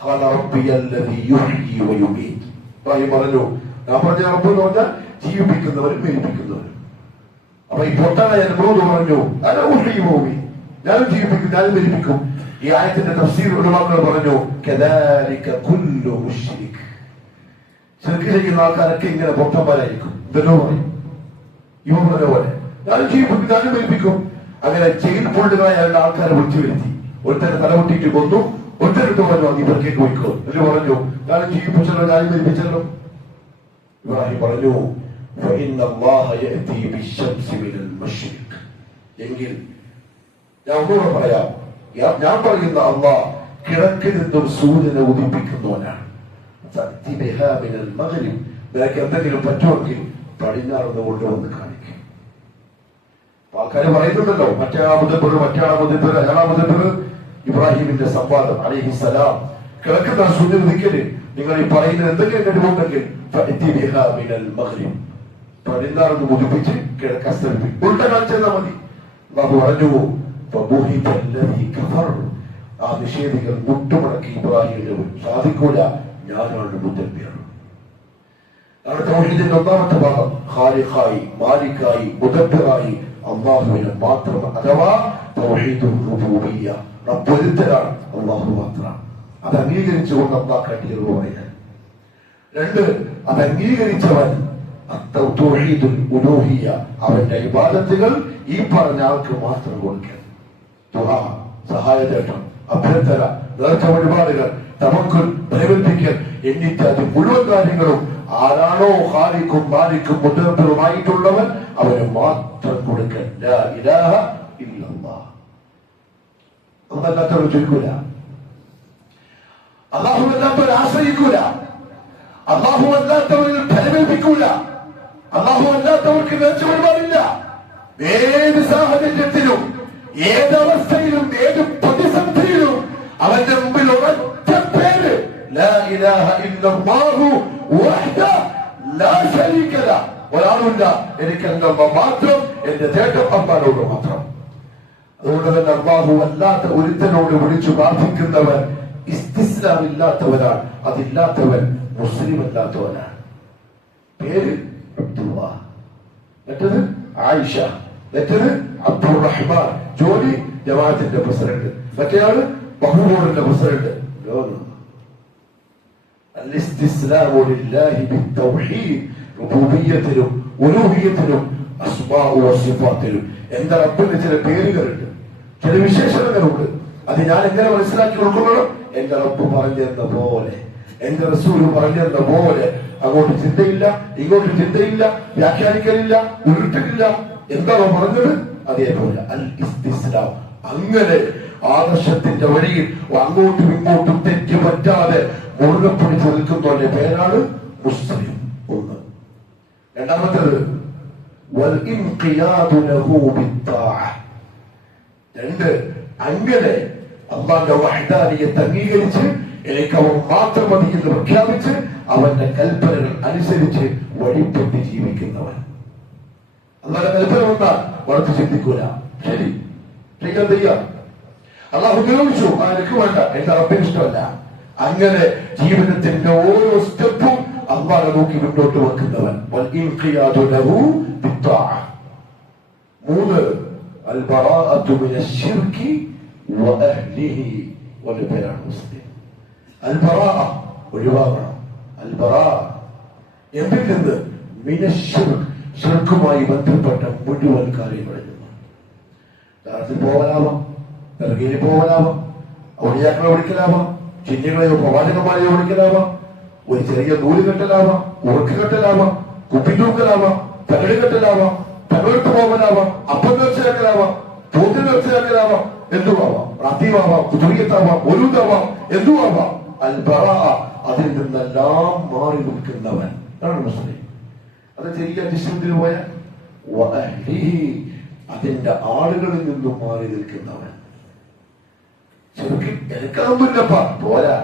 ഖാല റബ്ബിയല്ലദീ യുഹ്യി വയുമീത്. ഇബ്രാഹിം പറഞ്ഞു, ഞാൻ പറഞ്ഞ റബ്ബ് എന്ന് പറഞ്ഞാൽ ജീവിപ്പിക്കുന്നവരും മരിപ്പിക്കുന്നവരും. അപ്പൊ ഈ പൊട്ടനായ നമ്രൂദ് പറഞ്ഞു, അന ഉഹ്യി വയുമീത്, ഞാനും ജീവിപ്പിക്കും ഞാനും മരിപ്പിക്കും. ഈ ആയത്തിന്റെ തഫ്സീർ ഉലമാക്കൾ പറഞ്ഞു, കദാലിക കുല്ലു മുശ്രിക്. ശിർക്ക് ചെയ്യുന്ന ആൾക്കാരൊക്കെ ഇങ്ങനെ പൊട്ടന്മാരായിരിക്കും. ഇതെന്നോ പറയും, ഇവ പറഞ്ഞ പോലെ ഞാനും ജീവിപ്പിക്കും ഞാനും മരിപ്പിക്കും. അങ്ങനെ ജയിൽ പൊള്ളുകളായ ആൾക്കാരെ വിളിച്ചു വരുത്തി. ഒരുത്തന്നെ തലമുട്ടിയിട്ട് കൊന്നു, ഒറ്റെടുത്ത് പറഞ്ഞു നീ ഇവർക്കേക്ക് പോയിക്കോ എന്ന് പറഞ്ഞു. ഞാൻ ജീവിപ്പിച്ചല്ലോ, ഞാൻ മരിപ്പിച്ചല്ലോ. ഇബ്രാഹിം പറഞ്ഞു എങ്കിൽ ഞാൻ ഒന്നുകൂടെ പറയാം. ഞാൻ പറയുന്ന അള്ളാഹ് കിഴക്കിൽ നിന്നും സൂര്യനെ ഉദിപ്പിക്കുന്നവനാണ്. നിനക്ക് എന്തെങ്കിലും പറ്റുമെങ്കിൽ പടിഞ്ഞാറുന്ന് കൊണ്ടുവന്ന് കാണിക്കും. ആൾക്കാര് പറയുന്നുണ്ടല്ലോ മറ്റേ ഇബ്രാഹിമിന്റെ സംവാദം അലൈഹിസ്സലാം കിഴക്കുന്ന സൂര്യൻ ഉദിക്കല് നിങ്ങൾ ഈ പറയുന്നത് എന്തെങ്കിലും കഴിവുണ്ടെങ്കിൽ പടിഞ്ഞാറുന്ന് ഉദിപ്പിച്ച് കിഴക്ക് അസ്തമിപ്പിക്കും. ഉൾട്ട കാണിച്ചാൽ മതി. അല്ലാഹു പറഞ്ഞു ആ നിഷേധികൾ മുട്ടുമടക്കി ഇബ്രാഹിമിന് സാധിക്കൂല, ഞാനാണ് മുത്തബ്ബിർ. തൗഹീദിന്റെ ഒന്നാമത്തെ ഭാഗം ഖാലിഖായി മാലിക്കായി മുദബ്ബിറായി അല്ലാഹുവിനെ മാത്രം, അഥവാ തൗഹീദുർ റുബൂബിയ്യ, റബ്ബൊരുത്തനാണ്, അല്ലാഹു മാത്രമാണ്. അത് അംഗീകരിച്ചുകൊണ്ട് അല്ലാഹ് കണ്ടിരുന്നു പറയാൻ. രണ്ട്, അത് അംഗീകരിച്ചവൻ തൗഹീദുൽ ഉലൂഹിയ്യ, അവന്റെ ഇബാദത്തുകൾ ഈ പറഞ്ഞ ആൾക്ക് മാത്രം കൊടുക്കാൻ. ദുആ, സഹായതേട്ടം, അഭ്യർത്ഥന, നേർച്ച വഴിപാടുകൾ, തവക്കുൽ, ഭയവൽപ്പിക്കൽ എന്നിത്യാദി മുഴുവൻ കാര്യങ്ങളും ആരാണോ ഖാലിഖും മാലിക്കും മുദബ്ബിറുമായിട്ടുള്ളവൻ അവന് മാത്രം കൊടുക്കാൻ. ലാ ഇലാഹ ഇല്ലല്ലാഹ്. അല്ലാത്തവർ ചോദിക്കൂല, അല്ലാഹു അല്ലാത്തവർ ആശ്രയിക്കൂല, അല്ലാഹു അല്ലാത്തവരിൽ ഫലമേൽപ്പിക്കൂല, അല്ലാഹു അല്ലാത്തവർക്ക് നേർച്ച വഴിപാടില്ല. ഏത് സാഹചര്യത്തിലും ഏതവസ്ഥയിലും ഏത് പ്രതിസന്ധിയിലും അവന്റെ മുമ്പിൽ ഒരൊറ്റ പേര് ലാ ഇലാഹ ഇല്ലല്ലാഹു വഹ്ദഹു ലാ ശരീക ലഹു, ഒരാളുമില്ല, എനിക്ക് എന്റെ അല്ലാഹ് മാത്രം, എന്റെ ചേട്ടൻ അല്ലാഹുവോട് മാത്രം. അതുകൊണ്ട് തന്നെ അല്ലാഹു അല്ലാത്ത ഒരുത്തനോട് വിളിച്ചു പ്രാർത്ഥിക്കുന്നവൻ ഇസ്തിസ്ലാം ഇല്ലാത്തവനാണ്, അതില്ലാത്തവൻ മുസ്ലിം അല്ലാത്തവനാണ്. പേര് അബ്ദുല്ലാഹ്, മറ്റത് ആയിഷ, മറ്റത് അബ്ദുറഹ്മാൻ, ജോലി ജമാഅത്തിന്റെ പ്രസിഡന്റ്, മറ്റേയാള് ബഹുബോർഡിന്റെ പ്രസിഡന്റ്. അൽ-ഇസ്തിസ്ലാമു ലില്ലാഹി ബിത്തൗഹീദ്, റുബൂബിയ്യത്തിലും ഉലൂഹിയ്യത്തിലും അസ്മാഉ വസിഫാത്തിലും. എന്റെ റബ്ബിന് ചില പേരുകളുണ്ട്, ചില വിശേഷണങ്ങളുണ്ട്. അത് ഞാൻ എങ്ങനെ മനസ്സിലാക്കി ഉൾക്കൊള്ളണം? എന്റെ റബ്ബ് പറഞ്ഞെന്ന പോലെ, എന്റെ റസൂല് പറഞ്ഞെന്ന പോലെ. അങ്ങോട്ട് ചിന്തയില്ല, ഇങ്ങോട്ട് ചിന്തയില്ല, വ്യാഖ്യാനിക്കലില്ല, ഉരുട്ടില്ല. എന്താണോ പറഞ്ഞത് അതേപോലെ. അൽ ഇസ്തിസ്ലാം, അങ്ങനെ ആദർശത്തിന്റെ വഴിയിൽ അങ്ങോട്ടും ഇങ്ങോട്ടും തെറ്റ് പറ്റാതെ മുറുകെ പിടിച്ചു നിൽക്കുന്നവന്റെ പേരാണ് മുസ്ലിം. ഒന്ന്. രണ്ടാമത്തേത് വൽ ഇൻഖിയാദു ലഹു ബിത്താഅ. രണ്ട്, അങ്ങനെ അല്ലാഹുവിന്റെ വഹ്ദാനിയത്ത് അംഗീകരിച്ച് എനിക്ക് അവൻ മാത്രം മതി എന്ന് പ്രഖ്യാപിച്ച് അവന്റെ കൽപ്പനകൾ അനുസരിച്ച് വഴിപ്പെട്ട് ജീവിക്കുന്നവൻ. അല്ലാഹുവിന്റെ കൽപ്പന വന്നാൽ വളർത്ത് ചിന്തിക്കൂല, ശരി ചെയ്യാൻ തയ്യാർ. അല്ലാഹു ഉപയോഗിച്ചു, എനിക്ക് വേണ്ട, എന്റെ റബ്ബിന് ഇഷ്ടമല്ല. അങ്ങനെ ജീവിതത്തിന്റെ ഓരോ സ്റ്റെപ്പും അല്ലാഹുവെ നോക്കി മുന്നോട്ട് വെക്കുന്നവൻ. വൽ ഇൻഖിയാദു ലഹു ബിത്താഅ. മൂന്ന്, അൽ ബറാഅതു മിനശ്ശിർകി വഅഹ്ലിഹി. വന്റെ പേരാണ് മുസ്ലിം. അൽ ബറാഅ, ഒഴിവാകണം. അൽ ബറാഅ എന്തിൽ നിന്ന്? മിനശ്ശിർക്ക്, ശിർക്കുമായി ബന്ധപ്പെട്ട മുഴുവൻ കാര്യങ്ങളിൽ നിന്ന്. ദാനത്തിൽ പോവലാവാം, ദർഗയിൽ പോവലാവാം, ഔലിയാക്കളെ വിളിക്കലാവാം, ചിഹ്നങ്ങളെയോ പ്രവാചകന്മാരെയോ വിളിക്കലാവാം, ഒരു ചെറിയ നൂല് കെട്ടലാവാം, ഉറക്ക് കെട്ടലാവാം, കുപ്പിത്തൂക്കലാവാം, തകഴ് കെട്ടലാവാം, തകർത്ത് പോവലാവാം, അപ്പം നേർച്ചയാക്കലാവാം, പോത്തിന് നേർച്ചയാക്കലാവാം, എന്തുവാവാം, റാത്തീവാവാം, കുതുറിയത്താവാം, ഒലൂതാവാം, എന്തുവാവാം. അൽ ബറാഅ, അതിൽ നിന്നെല്ലാം മാറി നിൽക്കുന്നവൻ ആണ് മുസ്ലിം. അത് ചെറിയ ഡിസ്ട്രിക്റ്റിൽ പോയാൽ അതിന്റെ ആളുകളിൽ നിന്നും മാറി നിൽക്കുന്നവൻ. ശരിക്കും എനിക്കതൊന്നുമില്ലപ്പാ, പോരാ,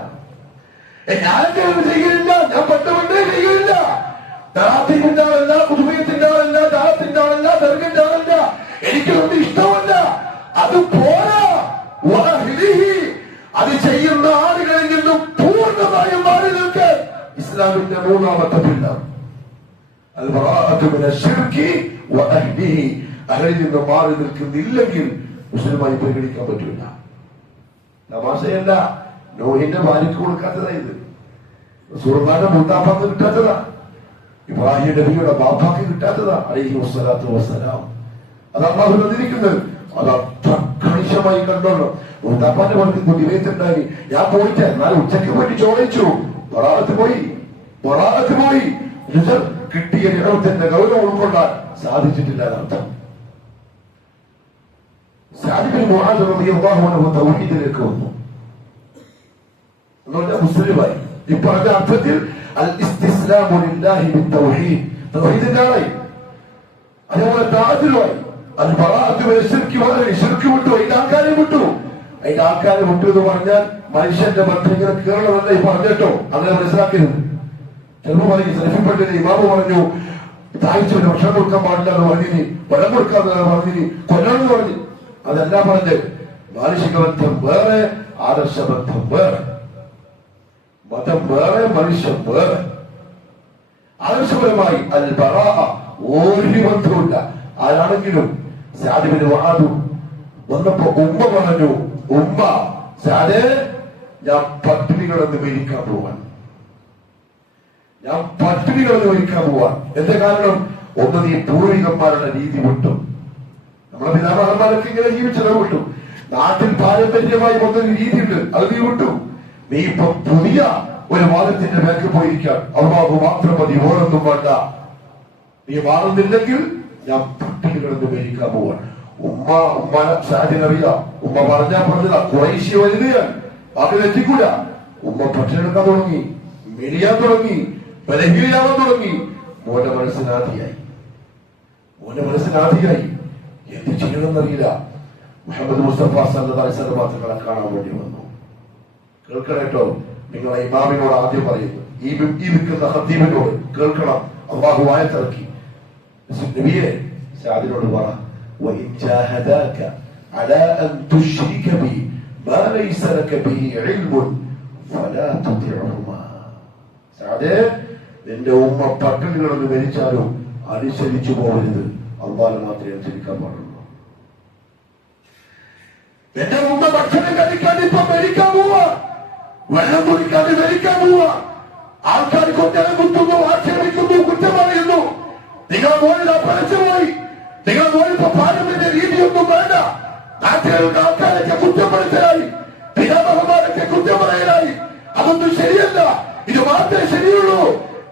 ഞാൻ ചെയ്യില്ല, ഞാൻ പട്ടവണ്ടേ ചെയ്യില്ല, ദാഹത്തിന്റെ ആളല്ല, കുതുബിയത്തിന്റെ ആളല്ല, ദാഹത്തിന്റെ ആളല്ല, ദർഗന്റെ ആളല്ല, എനിക്കൊന്നും ഇഷ്ടമല്ല, അത് പോരാ. അത് ചെയ്യുന്ന ആളുകളിൽ നിന്നും പൂർണ്ണമായും മാറി നിൽക്കാൻ ഇസ്ലാമിന്റെ മൂന്നാമത്തെ പില്ലർ അഹലിൽ നിന്ന് മാറി നിൽക്കുന്നില്ലെങ്കിൽ മുസ്ലിമായി പരിഗണിക്കാൻ പറ്റില്ല. തമാശയല്ല, നോഹിന്റെ ഭാര്യക്ക് കൊടുക്കാത്തതാ ഇത്, സുറമാന്റെ മൂത്താപ്പാക്ക് കിട്ടാത്തതാ, ഇബ്രാഹിം നബിയുടെ ബാപ്പാക്ക് കിട്ടാത്തതാ അലൈഹി വസ്സലാത്തു വസ്സലാം. അത് അല്ലാഹു തന്നിരിക്കുന്നത്. അത് അത്ര മനുഷ്യമായി കണ്ടോളൂ. മൂത്താപ്പാന്റെ പുറത്ത് ഡിബേറ്റുണ്ടായി. ഞാൻ പോയിട്ട് എന്നാൽ ഉച്ചയ്ക്ക് പോയിട്ട് ചോദിച്ചു. പൊറാത്ത് പോയി കിട്ടിയ ഇടവത്തിന്റെ ഗൗരവം ഉൾക്കൊള്ളാൻ സാധിച്ചിട്ടില്ല എന്നർത്ഥം. സഅദ് ബിൻ മുആദ് റളിയല്ലാഹു അൻഹു തൗഹീദിലേക്ക് വന്നു. മുസ്ലിമായി. ഈ പറഞ്ഞ അർത്ഥത്തിൽ അൽ ഇസ്തിസ്ലാമു ലില്ലാഹി ബിത്തൗഹീദ്, തൗഹീദിന്റെ ആളായി. അതേപോലെ താഅത്തിലുമായി. അൽ ബറാഅത്തു മിനശ് ശിർക്ക് വിട്ടു. അതിന്റെ ആൾക്കാരെ വിട്ടു എന്ന് പറഞ്ഞാൽ മനുഷ്യന്റെ ബന്ധം ഇങ്ങനെ കേരളമല്ല ഈ പറഞ്ഞിട്ടോ, അങ്ങനെ മനസ്സിലാക്കരുത്. ചിലപ്പോ പറയും സലഫിപ്പള്ളിയിലെ ഇമാമ് പറഞ്ഞു താഴ്ചവന് ഭക്ഷണം കൊടുക്കാൻ പാടില്ല എന്ന് പറഞ്ഞിനി, വെള്ളം കൊടുക്കാന്ന് പറഞ്ഞിനി, കൊല്ലണമെന്ന് പറഞ്ഞു. അതല്ല പറഞ്ഞ് മാനുഷിക ബന്ധം വേറെ, ആദർശബന്ധം വേറെ, മതം വേറെ, മനുഷ്യൻ വേറെ. ആദർശപരമായി അൽ ബറാഅ ഒരു ബന്ധവുമില്ല. ആരാണെങ്കിലും സഅദ് ബിൻ മുആദ് വന്നപ്പോ ഉമ്മ പറഞ്ഞു, ഉമ്മ സഅദേ ഞാൻ പട്ടിണികളെന്ന് മരിക്കാൻ പോവാൻ. എന്താ കാരണം? ഒന്ന്, നീ പൂർവികന്മാരുടെ രീതി വിട്ടു. നമ്മളെ പിതാമഹന്മാരൊക്കെ ഇങ്ങനെ ജീവിച്ചത് വിട്ടു. നാട്ടിൽ പാരമ്പര്യമായി വന്നൊരു രീതിയുണ്ട്, അത് നീ വിട്ടു. നീ ഇപ്പൊ പുതിയ ഒരു വാദത്തിന്റെ മേക്ക് പോയിരിക്കാൻ. അള്ളാഹു മാത്രം മതി, ഓരോന്നും വേണ്ട. നീ മാറുന്നില്ലെങ്കിൽ ഞാൻ പട്ടിണികളെന്ന് മരിക്കാൻ പോവാൻ. ഉമ്മ സാഹചര്യറിയാം. ഉമ്മ പറഞ്ഞതാ ഖുറൈശി വലുതാണ്, അതിലെത്തിക്കൂല. ഉമ്മ പട്ടിണിയെടുക്കാൻ തുടങ്ങി, മെലിയാൻ തുടങ്ങി, ബലഹീനയാവാൻ തുടങ്ങി. മോന്റെ മനസ്സിനാധിയായി. എന്ത് ചെയ്യണമെന്നറിയില്ല. മുഹമ്മദ് മുസ്തഫ സല്ലല്ലാഹു അലൈഹി വസല്ലം തങ്ങളെ കാണാൻ വേണ്ടി വന്നു. കേൾക്കണേട്ടോ, നിങ്ങളെ ഇമാമിനോട് ആദ്യം പറയുന്നു, ഈ നിൽക്കുന്ന ഖതീബിനോട് കേൾക്കണം. അല്ലാഹു ആയത്തിറക്കി, നബിയെ സഅദിനോട് പറ, വഇൻ ജാഹദാക അലാ അൻ തുശ്രിക ബി മാ ലൈസ ലക ബിഹി ഇൽമുൻ ഫലാ തുതിഉഹുമാ. സഅദേ, നിന്റെ ഉമ്മ പട്ടിണികളെന്ന് മരിച്ചാലും അനുസരിച്ചു പോകരുത്. അള്ളാഹുവിനെ മാത്രമേ അനുസരിക്കാൻ പാടുള്ളൂ. എന്റെ ഉമ്മ ഭക്ഷണം കഴിക്കാതെ ഇപ്പൊ മരിക്കാൻ പോവാ, വെള്ളം കുടിക്കാതെ മരിക്കാൻ പോവാ. ആൾക്കാർ കൊണ്ടനെ കുത്തുന്നു, ആക്ഷേപിക്കുന്നു, കുറ്റം പറയുന്നു. നിങ്ങൾ മോളിൽ അപ്പഴച്ചുപോയി. നിങ്ങൾ മോളിപ്പോ പാരമ്പര്യ രീതിയൊന്നും വേണ്ട. നാട്ടുകാർക്ക് ആൾക്കാരൊക്കെ കുറ്റപ്പെടുത്തലായി, പിതാമഹന്മാരൊക്കെ കുറ്റം പറയലായി. അതൊന്നും ശരിയല്ല. ഇത് മാത്രമേ ശരിയുള്ളൂ.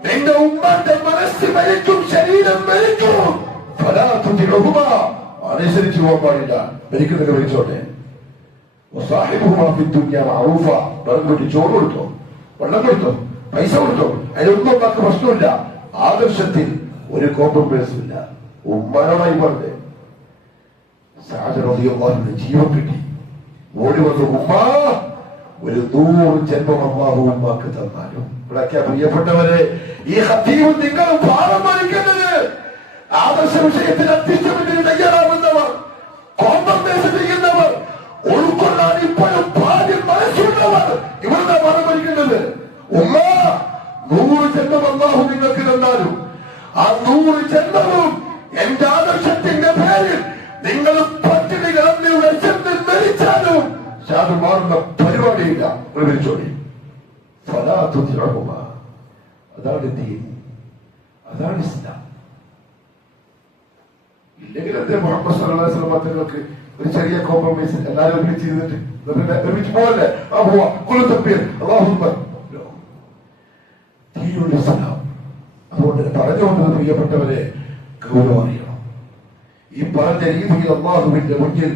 നിന്റെ ഉമ്മന്റെ മനസ്സ് മരിക്കും, ശരീരം മരിക്കും. അനുസരിച്ച് പോകാൻ പാടില്ല. മരിക്കുന്നതിന് വിളിച്ചോട്ടെ. ചോറ് കൊടുത്തോ, വെള്ളം കൊടുത്തോ, പൈസ കൊടുത്തോ, അതിലൊന്നും നമുക്ക് പ്രശ്നമില്ല. ആദർശത്തിൽ ഒരു കോംപ്രമൈസും ഇല്ല. ഉമ്മനോടായി പറഞ്ഞേ. സാഹചര്യം ജീവൻ കിട്ടി, ഓടി വന്നു. ഉമ്മ ഒരു 100 ജന്മം അല്ലാഹു ഉമ്മാക്ക് തന്നാലും. ഇവിടൊക്കെ പ്രിയപ്പെട്ടവരെ, ഈ ഖതീബ് നിങ്ങൾ പാഠം പഠിക്കുന്നത് ആദർശ വിഷയത്തിൽ അത്യന്തം തയ്യാറാവുന്നവർ, കോംപ്രമൈസ് ചെയ്യുന്നവർ, ഉൾക്കൊള്ളാൻ ഇപ്പോഴും ഭാഗ്യം മനസ്സുള്ളവർ ഇവിടുന്ന് പാഠം പഠിക്കുന്നത്. ഉമ്മ 100 ജന്മം അല്ലാഹു നിങ്ങൾക്ക് തന്നാലും ആ 100 ജന്മവും എന്റെ ആദർശത്തിന്റെ പേരിൽ നിങ്ങൾ പട്ടിണി കിടന്ന് വിശന്ന് മരിച്ചാലും അത് മാറുന്ന പരിപാടിയില്ല. വിളിച്ചോടി. അതാണ് ദീൻ, അതാണ് ഇസ്ലാം. ഇല്ലെങ്കിൽ എന്തേ മുഹമ്മദ് സല്ലല്ലാഹു അലൈഹി വസല്ലം തങ്ങൾക്ക് ഒരു ചെറിയ കോംപ്രമൈസ് എല്ലാവരും ഒരുമിച്ച് ചെയ്തിട്ട് ഒരുമിച്ച് പോകല്ലേ? ആ പോവാ, കുലത്തപ്പീർ, അല്ലാഹുമ്മ ദീനുൽ ഇസ്ലാം. അതുകൊണ്ട് പറഞ്ഞുകൊണ്ട് പ്രിയപ്പെട്ടവരെ ഗൗരവം അറിയണം. ഈ പറഞ്ഞ രീതിയിൽ അല്ലാഹുവിന്റെ മുന്നിൽ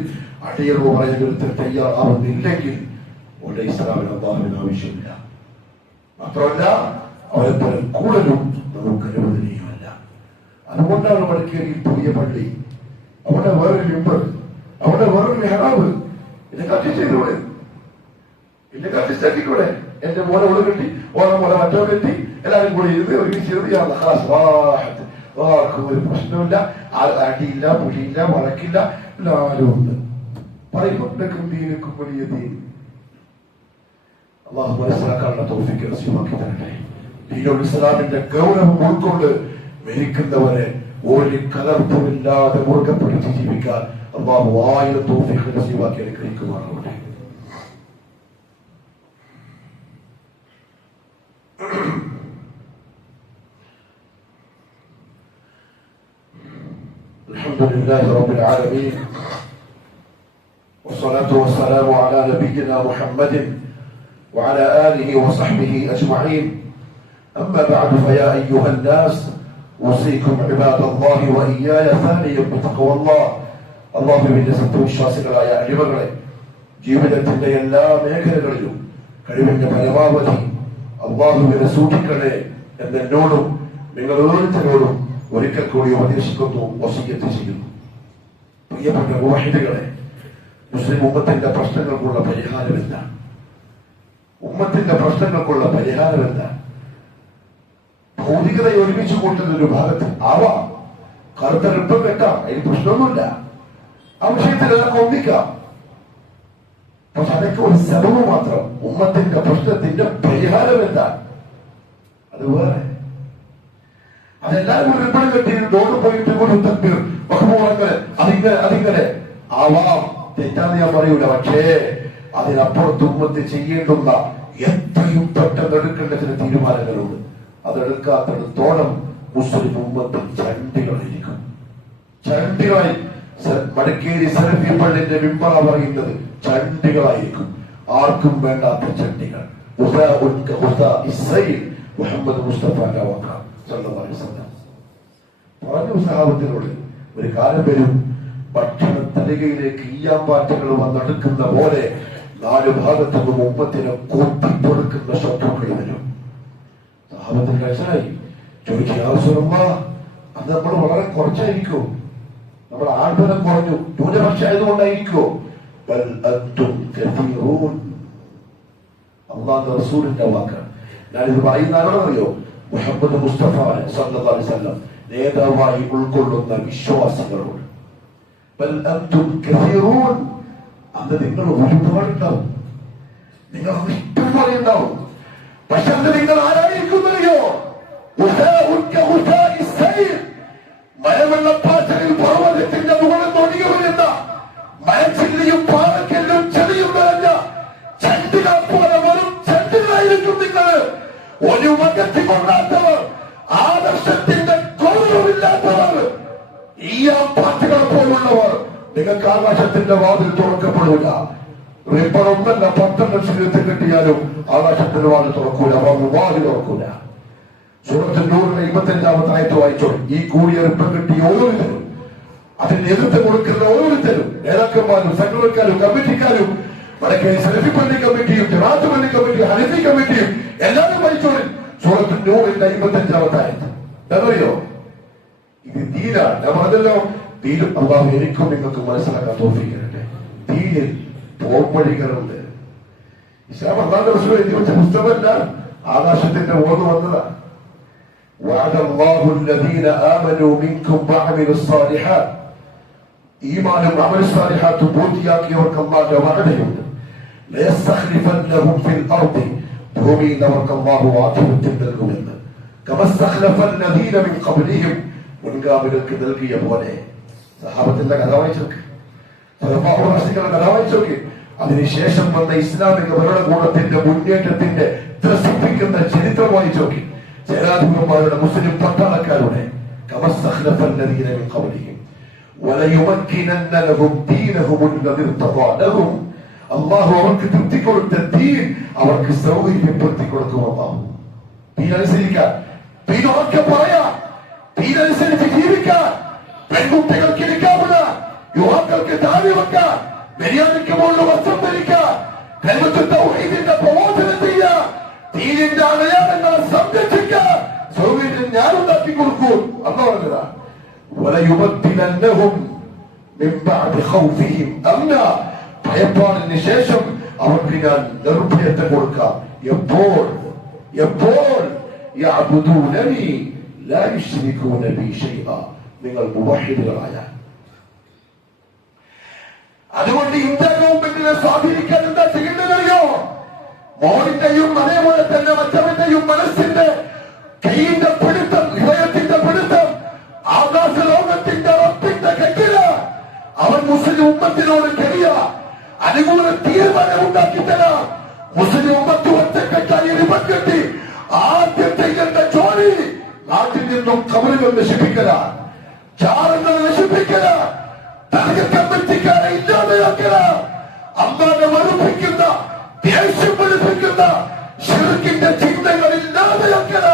അടിയറവ് പറയാൻ ഒരുത്തർ തയ്യാറാവുന്നില്ലെങ്കിൽ അവിടെ ഇസ്ലാമിന് അല്ലാഹുവിന് ആവശ്യമില്ല. മാത്രമല്ല അവരെ പോലെ കൂടുതലും നമുക്ക് അനുവദനീയമല്ല. അതുകൊണ്ടാണ് മടക്കേരിയിൽ പുതിയ പള്ളി, അവിടെ വേറൊരു മെമ്പർ, അവിടെ വേറൊരു മെഹ്റാബ്. എന്നെ കട്ടിച്ച് ചെയ്തൂടെ, എന്നെ കട്ടിച്ചാക്കിക്കൂടെ? എന്റെ മോനെ ഓള് കെട്ടി, ഓളെ മോനെ മറ്റോ കെട്ടി, എല്ലാവരും കൂടി ഇരുന്ന് ഒരുമിച്ചിരുന്ന് ആർക്കും ഒരു പ്രശ്നമില്ല. അടിയില്ല, പുലിയില്ല, വഴക്കില്ല, എല്ലാവരും ഉണ്ട്. പറയുമ്പോഴേക്കും ദീനക്കും വലിയ ദീൻ. അള്ളാഹു മനസ്സിലാക്കാനുള്ള തൗഫീഖ് നസീബാക്കി തരട്ടെ. ദീനുൽ ഇസ്ലാമിന്റെ ഗൗരവം ഉൾക്കൊണ്ട് മരിക്കുന്നവരെ ഒരു കലർപ്പുമില്ലാതെ മുറുകെ പിടിച്ച് ജീവിക്കാൻ അള്ളാഹു 1000 തൗഫീഖ് നസീബാക്കി അനുഗ്രഹിക്കുമാറാവട്ടെ. الحمد لله رب العالمين والصلاة والسلام على نبينا محمد وعلى آله وصحبه أجمعين. أما بعد فيا أيها الناس أوصيكم عباد الله وإياي ثانيا بتقوى الله. അള്ളാഹുവിന്റെ സത്യവിശ്വാസികളായ അടിമകളെ, ജീവിതത്തിന്റെ എല്ലാ മേഖലകളിലും കഴിവിന്റെ പരമാവധി അള്ളാഹുവിനെ സൂക്ഷിക്കണേ എന്നോടും നിങ്ങൾ ഓരോരുത്തരോടും ഒരിക്കൽ കൂടി ഉപദേശിക്കുന്നു, വസിയ്യത്ത് ചെയ്യുന്നു. പ്രിയപ്പെട്ട മുവഹിദുകളെ, മുസ്ലിം ഉമ്മത്തിന്റെ പ്രശ്നങ്ങൾക്കുള്ള പരിഹാരം എന്താണ്? ഉമ്മത്തിന്റെ പ്രശ്നങ്ങൾക്കുള്ള പരിഹാരം എന്താണ്? ഭൗതികതയെ ഒരുമിച്ച് കൂട്ടുന്ന ഒരു ഭാഗത്ത് ആവാം, കറുത്തരപ്പം വെക്കാം, അതിന് പ്രശ്നമൊന്നുമില്ല. ആ വിഷയത്തിലൊക്കെ ഒന്നിക്കാം. പക്ഷെ അതൊക്കെ ഒരു സബബ് മാത്രം. ഉമ്മത്തിന്റെ പ്രശ്നത്തിന്റെ പരിഹാരം എന്താണ്? അത് വേറെ. അതെല്ലാവരും ഒരു റിബൺ കെട്ടി ഡോറ് പോയിട്ട് ഒരു തക്ബീർ ബഹുമാനങ്ങൾ അതിങ്ങനെ ആവാം, തെറ്റാന്ന് ഞാൻ പറയൂല. പക്ഷേ അതിനപ്പുറത്ത് ഉമ്മത്ത് ചെയ്യേണ്ടുന്ന എത്രയും പെട്ടെന്ന് എടുക്കേണ്ട ചില തീരുമാനങ്ങളുണ്ട്. അതെടുക്കാത്തിടത്തോളം മുസ്ലിം ഉമ്മത്ത് ചണ്ടികളായിരിക്കും. ചണ്ടികളായി മടക്കേരി സലഫി പള്ളിന്റെ മിമ്പറ പറയുന്നത് ചണ്ടികളായിരിക്കും. ആർക്കും വേണ്ടാത്ത ചണ്ടികൾ. മുഹമ്മദ് മുസ്തഫ പറഞ്ഞു സഹാബത്തിനോട്, ഒരു കാലം വരും ഭക്ഷണ തലികയിലേക്ക് ഈയാമ്പാറ്റകൾ വന്നെടുക്കുന്ന പോലെ നാല് ഭാഗത്തുനിന്നും ഉമ്മത്തിനെ കൊത്തിപ്പൊടുക്കുന്ന ശത്രുക്കൾ വരും. സഹാബത്തിന് മനസ്സിലായി. ചോദിച്ചു, യാ റസൂലല്ലാഹ്, അത് നമ്മൾ വളരെ കുറച്ചായിരിക്കും, നമ്മുടെ ആൾബലം കുറഞ്ഞു, ന്യൂനപക്ഷം ആയതുകൊണ്ടായിരിക്കോ? അള്ളാഹുവിന്റെ റസൂലിന്റെ വാക്കാണ്. ഞാനിത് പറയുന്ന ആരാണെന്നറിയോ? മുഹമ്മദ് മുസ്തഫ സല്ലല്ലാഹു അലൈഹി വസല്ലം നേതാവായി ഉൾക്കൊള്ളുന്ന വിശ്വാസികളോട്. അന്ന് നിങ്ങൾ ഒരുപാടുണ്ടാവും, നിങ്ങൾ ഇഷ്ടംപോലെ ഉണ്ടാവും. പക്ഷെ അന്ന് നിങ്ങൾ ആരായിരിക്കുന്നറിയോ? മലവെള്ളപ്പാറ്റയിൽ പർവ്വതത്തിന്റെ മുകളിൽ ഒഴുകി വരുന്ന മരച്ചില്ലിയും പാറക്കല്ലും ചെളിയും നിറഞ്ഞ ചണ്ടികൾ പോലെ വെറും ചണ്ടികളായിരിക്കും നിങ്ങൾ. ഒരു വകത്തി കൊണ്ടാത്തവർ, ആദർശത്തിന്റെ ഗൗരവമില്ലാത്തവർ, ഈ പാറ്റുകളെ പോലുള്ളവർ. നിങ്ങൾക്ക് ആകാശത്തിന്റെ വാതിൽ തുറക്കപ്പെടൂല. റിബൺ ഒന്നല്ല 10 ലക്ഷം കിട്ടിയാലും ആകാശത്തിന്റെ വാതിൽ തുറക്കൂല, വാതിൽ തുറക്കൂല. സൂറത്തുൽ നൂറിലെ 25-ാമത്തെ ആയത്ത് വായിച്ചോ. ഈ കൂടിയ റിബൺ കിട്ടിയ ഓരോരുത്തരും, അതിന് നേതൃത്വം കൊടുക്കുന്ന ഓരോരുത്തരും, നേതാക്കന്മാരും സെക്രട്ടറിക്കാരും കമ്മിറ്റിക്കാരും, വടക്കേ സലഫി പള്ളി കമ്മിറ്റിയും ജമാഅത്ത് പള്ളി കമ്മിറ്റിയും ഹനഫി കമ്മിറ്റിയും എല്ലാവരും വായിച്ചോളി. സൂറത്തുൽ നൂറിന്റെ 55-ാമത്തെ ആയത്ത് എന്നറിയോ? ഇത് ദീനാണ്. ഞാൻ പറഞ്ഞല്ലോ, ദീനും അള്ളാഹു എനിക്കും നിങ്ങൾക്ക് മനസ്സിലാക്കാൻ തോന്നിക്കട്ടെ. ദീനിൽ പോംവഴികളുണ്ട്. ഇസ്ലാം അള്ളാഹുവിന്റെ റസൂൽ എഴുതി വെച്ച പുസ്തകമല്ല, ആകാശത്തിന്റെ ഓർമ്മ വന്നതാണ്. وعد الله الذين آمنوا منكم وعملوا الصالحات. ഈമാനും അമൽ സാലിഹാത്തും പൂർത്തിയാക്കിയവർക്ക് അല്ലാഹുവിന്റെ വഅദയുണ്ട്. ലയസ്തഖ്ലിഫന്നഹും ഫിൽ അർദി. ഭൂമിയിൽ അവർക്ക് അല്ലാഹു ആധിപത്യം നൽകുമെന്ന്. കമസ്തഖ്ലഫല്ലദീന മിൻ ഖബ്ലിഹിം. മുൻഗാമികൾക്ക് നൽകിയ പോലെ. സഹാബത്തിന്റെ കഥ വായിച്ചോക്ക്, ഖുലഫാഉർ-റാഷിദീങ്ങളുടെ കഥ വായിച്ചോക്ക്. അതിനുശേഷം വന്ന ഇസ്ലാമിക ഭരണകൂടത്തിന്റെ മുന്നേറ്റത്തിന്റെ ത്രസിപ്പിക്കുന്ന ചരിത്രം വായിച്ചോക്കി. സേനാധിപന്മാരുടെ, മുസ്ലിം പട്ടാളക്കാരുടെ. കമസ്തഖ്ലഫല്ലദീന മിൻ ഖബ്ലിഹിം വലയുമക്കിനന്ന ലഹും ദീനഹും അല്ലദീ ഇർതദാ ലഹും. അല്ലാഹു അവർക്ക് തൃപ്തി കൊടുത്ത ദീൻ അവർക്ക് സൗകര്യപ്പെടുത്തി കൊടുക്കും. അല്ലാഹു ദീനനുസരിക്കാൻ, ദീനൊക്കെ പറയാം, ദീനനുസരിച്ച് ജീവിക്കാൻ. പെൺകുട്ടികൾക്ക് ഇരിക്കാവുന്ന, യുവാക്കൾക്ക് താഴെ വെക്കാൻ, ബനിയാനിക്ക് മുകളിൽ വസ്ത്രം ധരിക്കാൻ, കലിമത്തുൽ തൗഹീദിന്റെ പ്രബോധനം ചെയ്യാൻ, ദീനിന്റെ അടയാളങ്ങളെ സംരക്ഷിക്കാൻ സൗകര്യം ഞാൻ ഉണ്ടാക്കി കൊടുക്കൂ. അന്ന് പറഞ്ഞതാ. വലയുബദ്ദിലന്നഹും മിൻ ബഅദി ഖൗഫിഹിം അംനാ. ഭയപ്പാടിന് ശേഷം അവർക്ക് ഞാൻ നിർഭയത്തെ കൊടുക്കാം. എപ്പോൾ യഅബുദൂനനി ലാ യുശ്രികൂന ബി ശൈഅ. നിങ്ങൾ മുവഹിദുകളായ. അതുകൊണ്ട് ഇന്ത്യ ഗവൺമെന്റിനെ സ്വാധീനിക്കാൻ എന്താ ചെയ്യേണ്ടതറിയോ? മോഡിന്റെയും അതേപോലെ തന്നെ മറ്റവന്റെയും മനസ്സിന്റെ കൈയിന്റെ പിടുത്തം, ഹൃദയത്തിന്റെ പിടുത്തം ആകാശ ലോകത്തിന്റെ റബ്ബിന്റെ കയ്യില്. അവൻ മുസ്ലിം ഉമ്മത്തിനോട് കഴിയ അനുകൂല തീരുമാനം ഉണ്ടാക്കി തരാം. മുസ്ലിം ഉമ്മത്ത് ഒറ്റക്കെട്ടായി റിബൺ കെട്ടി ആദ്യം ചെയ്യേണ്ട ജോലി നാട്ടിൽ നിന്നും കബറുകൾ നശിപ്പിക്കല, ചാരങ്ങൾ നശിപ്പിക്കല, തർക്ക കമ്മിറ്റിക്കാരെ ഇല്ലാതെയാക്കല, അള്ളാഹുവിനെ വെറുപ്പിക്കുന്ന, ദേഷ്യം പിടിപ്പിക്കുന്ന ശിർക്കിന്റെ ചിന്തകളില്ലാതെയാക്കാൻ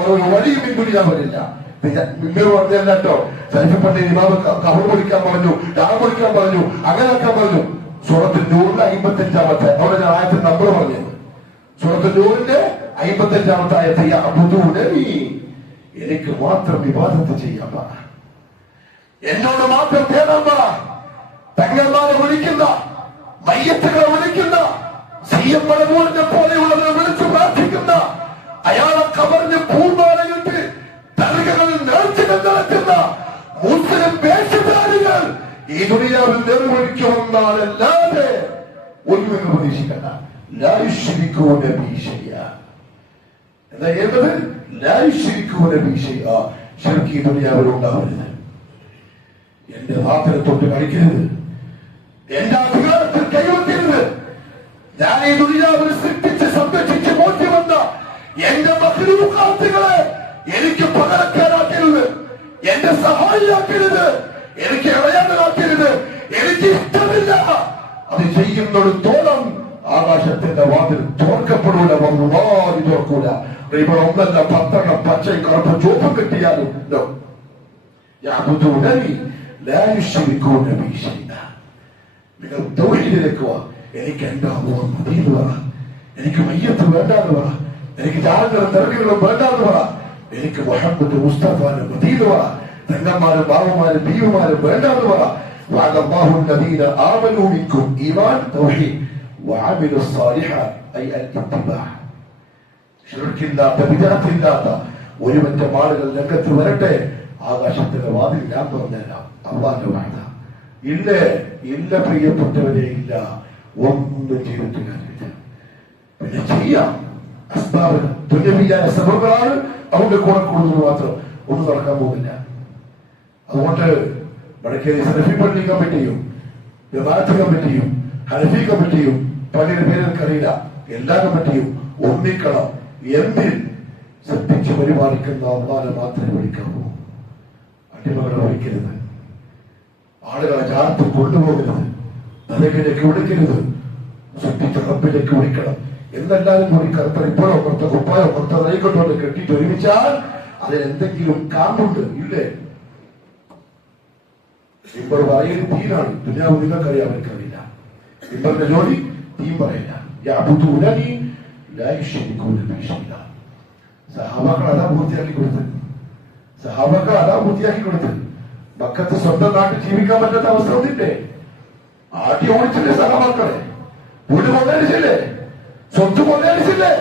ഒരു വഴിയും ദുനിയാവിലില്ല. മിമ്മർ പറഞ്ഞല്ല കേട്ടോ, സൈഫപ്പള്ളി ഇമാമ് കബർ പൊളിക്കാൻ പറഞ്ഞു, ഡാം പൊളിക്കാൻ പറഞ്ഞു, അങ്ങനെ ആക്കാൻ പറഞ്ഞു. സൂറത്തുൽ നൂറിന്റെ 55-ാമത്തെ, അവിടെ ഞാൻ ആയത്തിന്റെ നമ്പർ പറഞ്ഞത്. സൂറത്തുൽ നൂറിന്റെ 55-ാമത്തെ ആയത്ത്, യഅ്ബുദൂനനി, എനിക്ക് മാത്രം ഇബാദത്ത് ചെയ്യാൻ പറ, എന്നോട് മാത്രം തേടാൻ പറ. തങ്ങന്മാരെ വിളിക്കുന്ന, മയ്യത്തുകളെ വിളിക്കുന്ന, സീയമ്മൂരിനെ പോലെയുള്ളവരെ വിളിച്ചു പ്രാർത്ഥിക്കുന്ന, അയാളെ കബറിന് പൂർണ്ണാലയിട്ട് ദർഗകളിൽ നേർച്ചകൾ നടത്തുന്ന മുസ്ലിം വേഷധാരികൾ ഈ ദുനിയാവിൽ നിർവഹിക്കുമെന്നാലല്ലാതെ ഒന്നും പ്രതീക്ഷിക്കണ്ട. ലാ യുശ്രികൂന ബി ശൈഅ. എന്താ ചെയ്യുന്നത്? ലാ യുശ്രികൂന ബി ശൈഅ. ശിർക്ക് ഈ ദുനിയാവിൽ ഉണ്ടാവരുത്. എന്റെ വാക്കിനെ തൊട്ട് കളിക്കരുത്, എന്റെ അധികാരത്തിൽ കൈവെക്കരുത്. ഞാൻ ഈ ദുനിയാവിൽ സൃഷ്ടിച്ച് സംരക്ഷിച്ച് മോചിവന്ന എന്റെ മഖ്ലൂഖാത്തുകളെ എനിക്ക് പകരക്കാരാക്കരുത്, എന്റെ സഹായിയാക്കരുത്, എനിക്ക് ഇളയാനാക്കരുത്. എനിക്ക് ഇഷ്ടമില്ല. അത് ചെയ്യുന്നിടത്തോളം ആകാശത്തിന്റെ വാതിൽ തുറക്കപ്പെടൂല, വല്ലാഹി തുറക്കൂല. ഇവിടെ ഒന്നല്ല 10 പച്ചയും കറുപ്പ് ചുവപ്പും കിട്ടിയാലും യഅ്ബുദൂനനി ലാ യുശ്രികൂന ബി ശൈഅ. നിങ്ങൾ തൗഹീദിലേക്ക് വാ. എനിക്ക് എന്റെ അല്ലാഹ് മദീന പറ, എനിക്ക് മയ്യത്ത് വേണ്ടാന്ന് പറ, എനിക്ക് ജാലങ്ങളും തിരക്കുകളും വേണ്ടാന്ന് പറ, എനിക്ക് മുഹമ്മദ് മുസ്തഫാന് മദീന പറ, തങ്ങന്മാരും ബാവമാരും ബീവുമാരും വേണ്ടാന്ന് പറ. വഅദല്ലാഹു അല്ലദീന ആമനൂ മിൻകും ഈമാൻ തൗഹീദ് വഅമിലു സ്സാലിഹാത്ത് ഐ അൽ-ഇത്തിബാ. ശിർക്കില്ലാത്ത, ബിദ്അത്തില്ലാത്ത ഒരു പറ്റം ആളുകൾ രംഗത്ത് വരട്ടെ. ആകാശത്തിന്റെ വാതിൽ ഞാൻ തുറന്നേരാം. അല്ലാഹുവിന്റെ വാഴ്ത്ത ഇല്ലേ? ഇല്ല പ്രിയപ്പെട്ടവരെ, ഇല്ല. ഒന്നും ചെയ്തിട്ട് കാര്യമില്ല. പിന്നെ ചെയ്യാം. അസ്ബാബ് ദുനിയവിയായ സബബുകളാണ്. അവന്റെ കൂടെ കൂടുതൽ മാത്രം ഒന്നും നടക്കാൻ പോകുന്നില്ല. അതുകൊണ്ട് വടക്കേരി സലഫി പള്ളി കമ്മിറ്റിയും ജമാഅത്ത് കമ്മിറ്റിയും ഹനഫി കമ്മിറ്റിയും പള്ളിയുടെ പേര് അറിയില്ല, എല്ലാ കമ്മിറ്റിയും ഒന്നിക്കണം. എന്തിൽ? ശ്രദ്ധിച്ച് പരിപാലിക്കുന്ന അള്ളാഹുവിനെ മാത്രമേ വിളിക്കാവൂ. അടിമകളെ വിളിക്കരുത്, ആളുകളെ ജാലത്തിൽ കൊണ്ടുപോകരുത്, നരകിലേക്ക് വിളിക്കരുത്. ശ്രദ്ധിച്ച റബ്ബിലേക്ക് വിളിക്കണം. എന്നെല്ലാരും കൂടി കറുത്തറിപ്പോഴോ പുറത്ത കുപ്പായോ പുറത്ത നയിക്കൊണ്ടോ കെട്ടിയിട്ട് ഒരുമിച്ചാൽ അതിനെന്തെങ്കിലും കാമ്പുണ്ട്, ഇല്ലേ? ഇമ്പർ പറയുന്നത് തീരാണ്. ദുനിയാവ് നിങ്ങൾക്കറിയാം, എനിക്കറിയില്ല. ഇമ്പറിന്റെ ജോലി തീ പറയില്ല. യഅ്ബുദൂനനി ലാ യുശ്രികൂന ബി ശൈഅ. സഹാബാക്കൾ അതാ പൂർത്തിയാക്കി കൊടുത്തത്. സഹാബാക്കൾ അതാ പൂർത്തിയാക്കി കൊടുത്തത്. മക്കത്ത് സ്വന്തം നാട്ടിൽ ജീവിക്കാൻ പറ്റാത്ത അവസ്ഥ വന്നില്ലേ? ആട്ടി ഓടിച്ചില്ലേ സഹാബാക്കളെ? വീട് കൊള്ളയടിച്ചില്ലേ? സ്വത്ത് കൊള്ളയടിച്ചില്ലേ?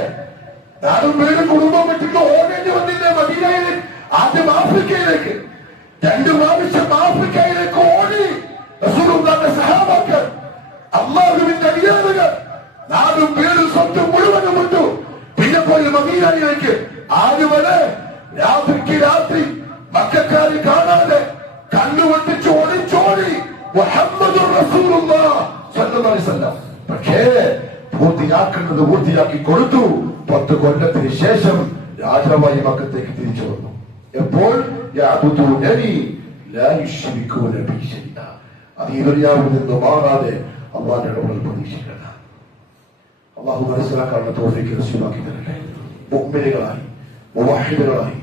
നാടും വീടും കുടുംബം വിട്ടിട്ട് ഓടേണ്ടി വന്നില്ലേ മദീനയിലേക്ക്? ആദ്യം ആഫ്രിക്കയിലേക്ക്, 2 പ്രാവശ്യം ആഫ്രിക്കയിലേക്ക് ഓടി റസൂലുള്ളാഹിയുടെ സഹാബാക്കൾ, അല്ലാഹുവിന്റെ അടിയാറുകൾ. നാടും വീടും സ്വത്തും മുഴുവനും വിട്ടു. പിന്നെ പോയി മദീനയിലേക്ക്. ആരുവരെ രാത്രിക്ക് രാത്രി മക്കക്കാരെ കാണാതെ കണ്ണുവെട്ടിച്ച് ഒളിച്ചോടി മുഹമ്മദുർ റസൂലുള്ളാഹി സ്വല്ലല്ലാഹു അലൈഹി വസല്ലം. പക്ഷേ പൂർത്തിയാക്കേണ്ടത് പൂർത്തിയാക്കി കൊടുത്തു. 10 കൊല്ലത്തിന് ശേഷം രാജാവായി മക്കത്തേക്ക് തിരിച്ചു വന്നു. എപ്പോൾ? യഅ്ബുദൂനനി ലാ യുശ്രികൂന ബി ശൈഅ. അത് ഈ ദുനിയാവിൽ നിന്ന് മാറാതെ അല്ലാഹുവിന്റെ ഇടപെടൽ പ്രതീക്ഷിക്കണം. അല്ലാഹു മനസ്സിലാക്കാനുള്ള തൗഫീഖ് നസീബാക്കി തരട്ടെ. മുഅ്മിനുകളായി മുവഹ്ഹിദുകളായി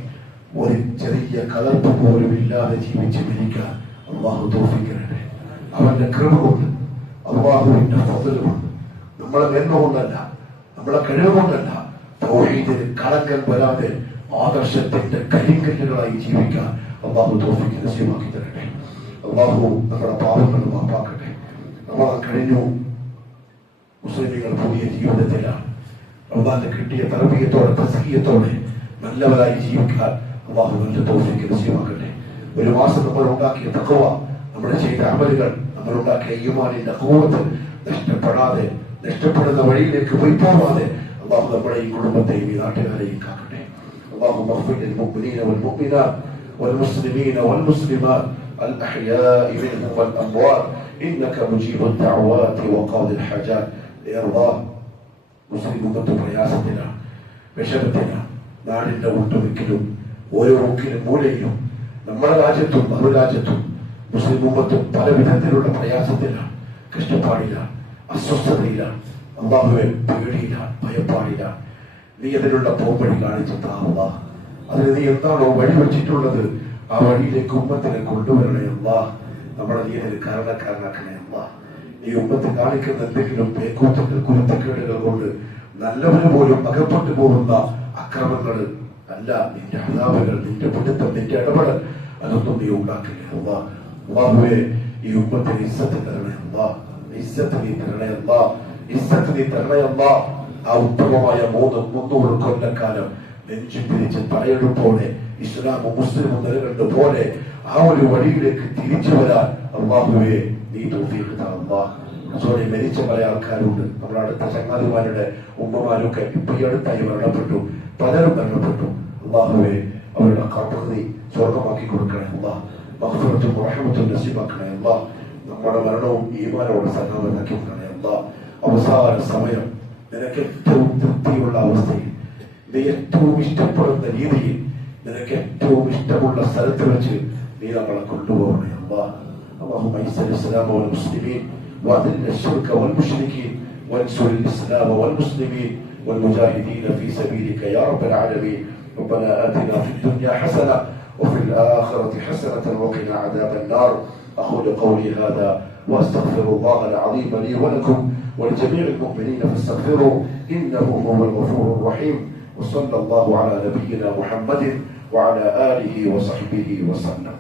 ഒരു ചെറിയ കലർപ്പ് പോലും ഇല്ലാതെ ജീവിച്ച് മരിക്കാൻ അല്ലാഹു തൗഫീഖ് തരട്ടെ. അവന്റെ കൃപ കൊണ്ട്, അല്ലാഹുവിന്റെ ഫضل കൊണ്ട്, നമ്മളെ മെന്നുകൊണ്ടല്ല, നമ്മളെ കഴിവുകൊണ്ടല്ല, തൗഹീദിന് കളങ്കം വരാതെ ആദർശത്തിന്റെ കരിങ്കല്ലുകളായി ജീവിക്കാൻ അല്ലാഹു തൗഫീഖ് നസീബാക്കി തരട്ടെ. അല്ലാഹു നമ്മുടെ പാപങ്ങൾ മാപ്പാക്കട്ടെ. നമ്മളെ കഴിഞ്ഞു മുസ്ലിമുകൾ പുതിയ ജീവിതത്തിലാണ്. റമദാനിൽ കിട്ടിയ തർബീയത്തോടെ തസ്കിയത്തോടെ നല്ലവരായി ജീവിക്കാൻ അല്ലാഹു നല്ല തൗഫീഖ് നസീബാക്കട്ടെ. ഒരു മാസം നമ്മൾ ഉണ്ടാക്കിയ തഖ്വ, നമ്മൾ ചെയ്ത അമലുകൾ, നമ്മൾ ഉണ്ടാക്കിയ ഈമാനിന്റെ ഖുവ്വത്ത് നഷ്ടപ്പെടാതെ, നഷ്ടപ്പെടുന്ന വഴിയിലേക്ക് പോയി പോവാതെ അല്ലാഹു നമ്മുടെ ഈ കുടുംബത്തെയും ഈ നാട്ടുകാരെയും കാക്കട്ടെ. اللهم اغفر للمؤمنين والمؤمنات والمسلمين والمسلمات الأحياء منهم والأموات إنك مجيب الدعوات وقاضي الحاجات يا الله. മുസ്ലിം ഉമ്മത്ത് പ്രയാസത്തിലാണ്, വിഷമത്തിലാണ്. നാടിന്റെ ഒട്ടുമിക്കലും ഓരോ മുക്കിലും മൂലയിലും നമ്മുടെ രാജ്യത്തും മറുരാജ്യത്തും മുസ്ലിം ഉമ്മത്തും പല വിധത്തിലുള്ള പ്രയാസത്തിലാണ്, കഷ്ടപ്പാടിലാണ്. അസ്വസ്ഥതയിലാണ്, അള്ളാഹുവെ പേടിയിലാണ്, ഭയപ്പാടിലാണ്. നീ അതിനുള്ള പോംവഴി കാണിച്ചു താ അല്ലാഹ്. അതിന് നീ എന്താണോ വഴി വെച്ചിട്ടുള്ളത് ആ വഴിയിലേക്ക് ഉമ്മത്തിനെ കൊണ്ടുവരണേ അല്ലാഹ്. നമ്മളെ നീ അതിന് കാരണക്കാരനാക്കണേ അല്ലാഹ്. ഈ ഉമ്മത്ത് കാണിക്കുന്ന എന്തെങ്കിലും പേക്കൂത്തുകൾ, കുരുത്തക്കേടുകൾ കൊണ്ട് നല്ലവര് പോലും അകപ്പെട്ടു പോകുന്ന അക്രമങ്ങൾ അല്ല, നിന്റെ അതാപകൾ, നിന്റെ പിടുത്തം, നിന്റെ ഇടപെടൽ, അതൊന്നും നീ ഉണ്ടാക്കില്ലേ അല്ലാഹ്. അല്ലാഹുവേ, ഈ ഉമ്മത്തിന് ഇസ്സത്ത് തരണേ അല്ലാഹ്. ഇസ്സത്ത് നീ തരണേ അല്ലാഹ്. ഇസ്സത്ത് നീ തരണേ അല്ലാഹ്. ആ ഉത്തമമായ 300 കൊല്ലക്കാലം നെഞ്ചു പിരിച്ച് തലയെടുപ്പോടെ ഇസ്ലാമും മുസ്ലിമും നിലകണ്ടുപോലെ ആ ഒരു വഴിയിലേക്ക് തിരിച്ചു വരാൻ അല്ലാഹുവേ നീ തൗഫീഖ് താ അല്ലാഹ്. റസൂലേ, മരിച്ച പല ആൾക്കാരുണ്ട്, നമ്മുടെ അടുത്ത ചങ്ങാതിമാരുടെ ഉമ്മമാരൊക്കെ ഇപ്പൊ ഈ അടുത്തായി മരണപ്പെട്ടു, പലരും മരണപ്പെട്ടു. അല്ലാഹുവേ, അവരുടെ ഖബർ സ്വർഗമാക്കി കൊടുക്കണേ അല്ലാഹ്. മഗ്ഫിറത്തും റഹ്മത്തും നസീബാക്കണേ അല്ലാഹ്. നമ്മുടെ മരണവും ഈമാനോട് സലാമത്താക്കി കൊടുക്കണേ അല്ലാഹ്. അവസാന സമയം നിനക്ക് ഏറ്റവും തൃപ്തിയുള്ള അവസ്ഥയിൽ, നീ ഏറ്റവും ഇഷ്ടപ്പെടുന്ന രീതിയിൽ, നിനക്ക് ഏറ്റവും ഇഷ്ടമുള്ള സ്ഥലത്ത് വെച്ച് നീ നമ്മളെ കൊണ്ടുപോകണേ അല്ലാഹ്. اللهم اعز الاسلام والمسلمين واذل الشرك والمشركين وانصر الاسلام والمسلمين والمجاهدين في سبيلك يا رب العالمين. ربنا آتنا في الدنيا حسنة وفي الآخرة حسنة وقنا عذاب النار. أقول قولي هذا وأستغفر الله العظيم لي ولكم ولجميع المؤمنين فاستغفروه إنه هو الغفور الرحيم. وصلى الله على نبينا محمد وعلى آله وصحبه وسلم.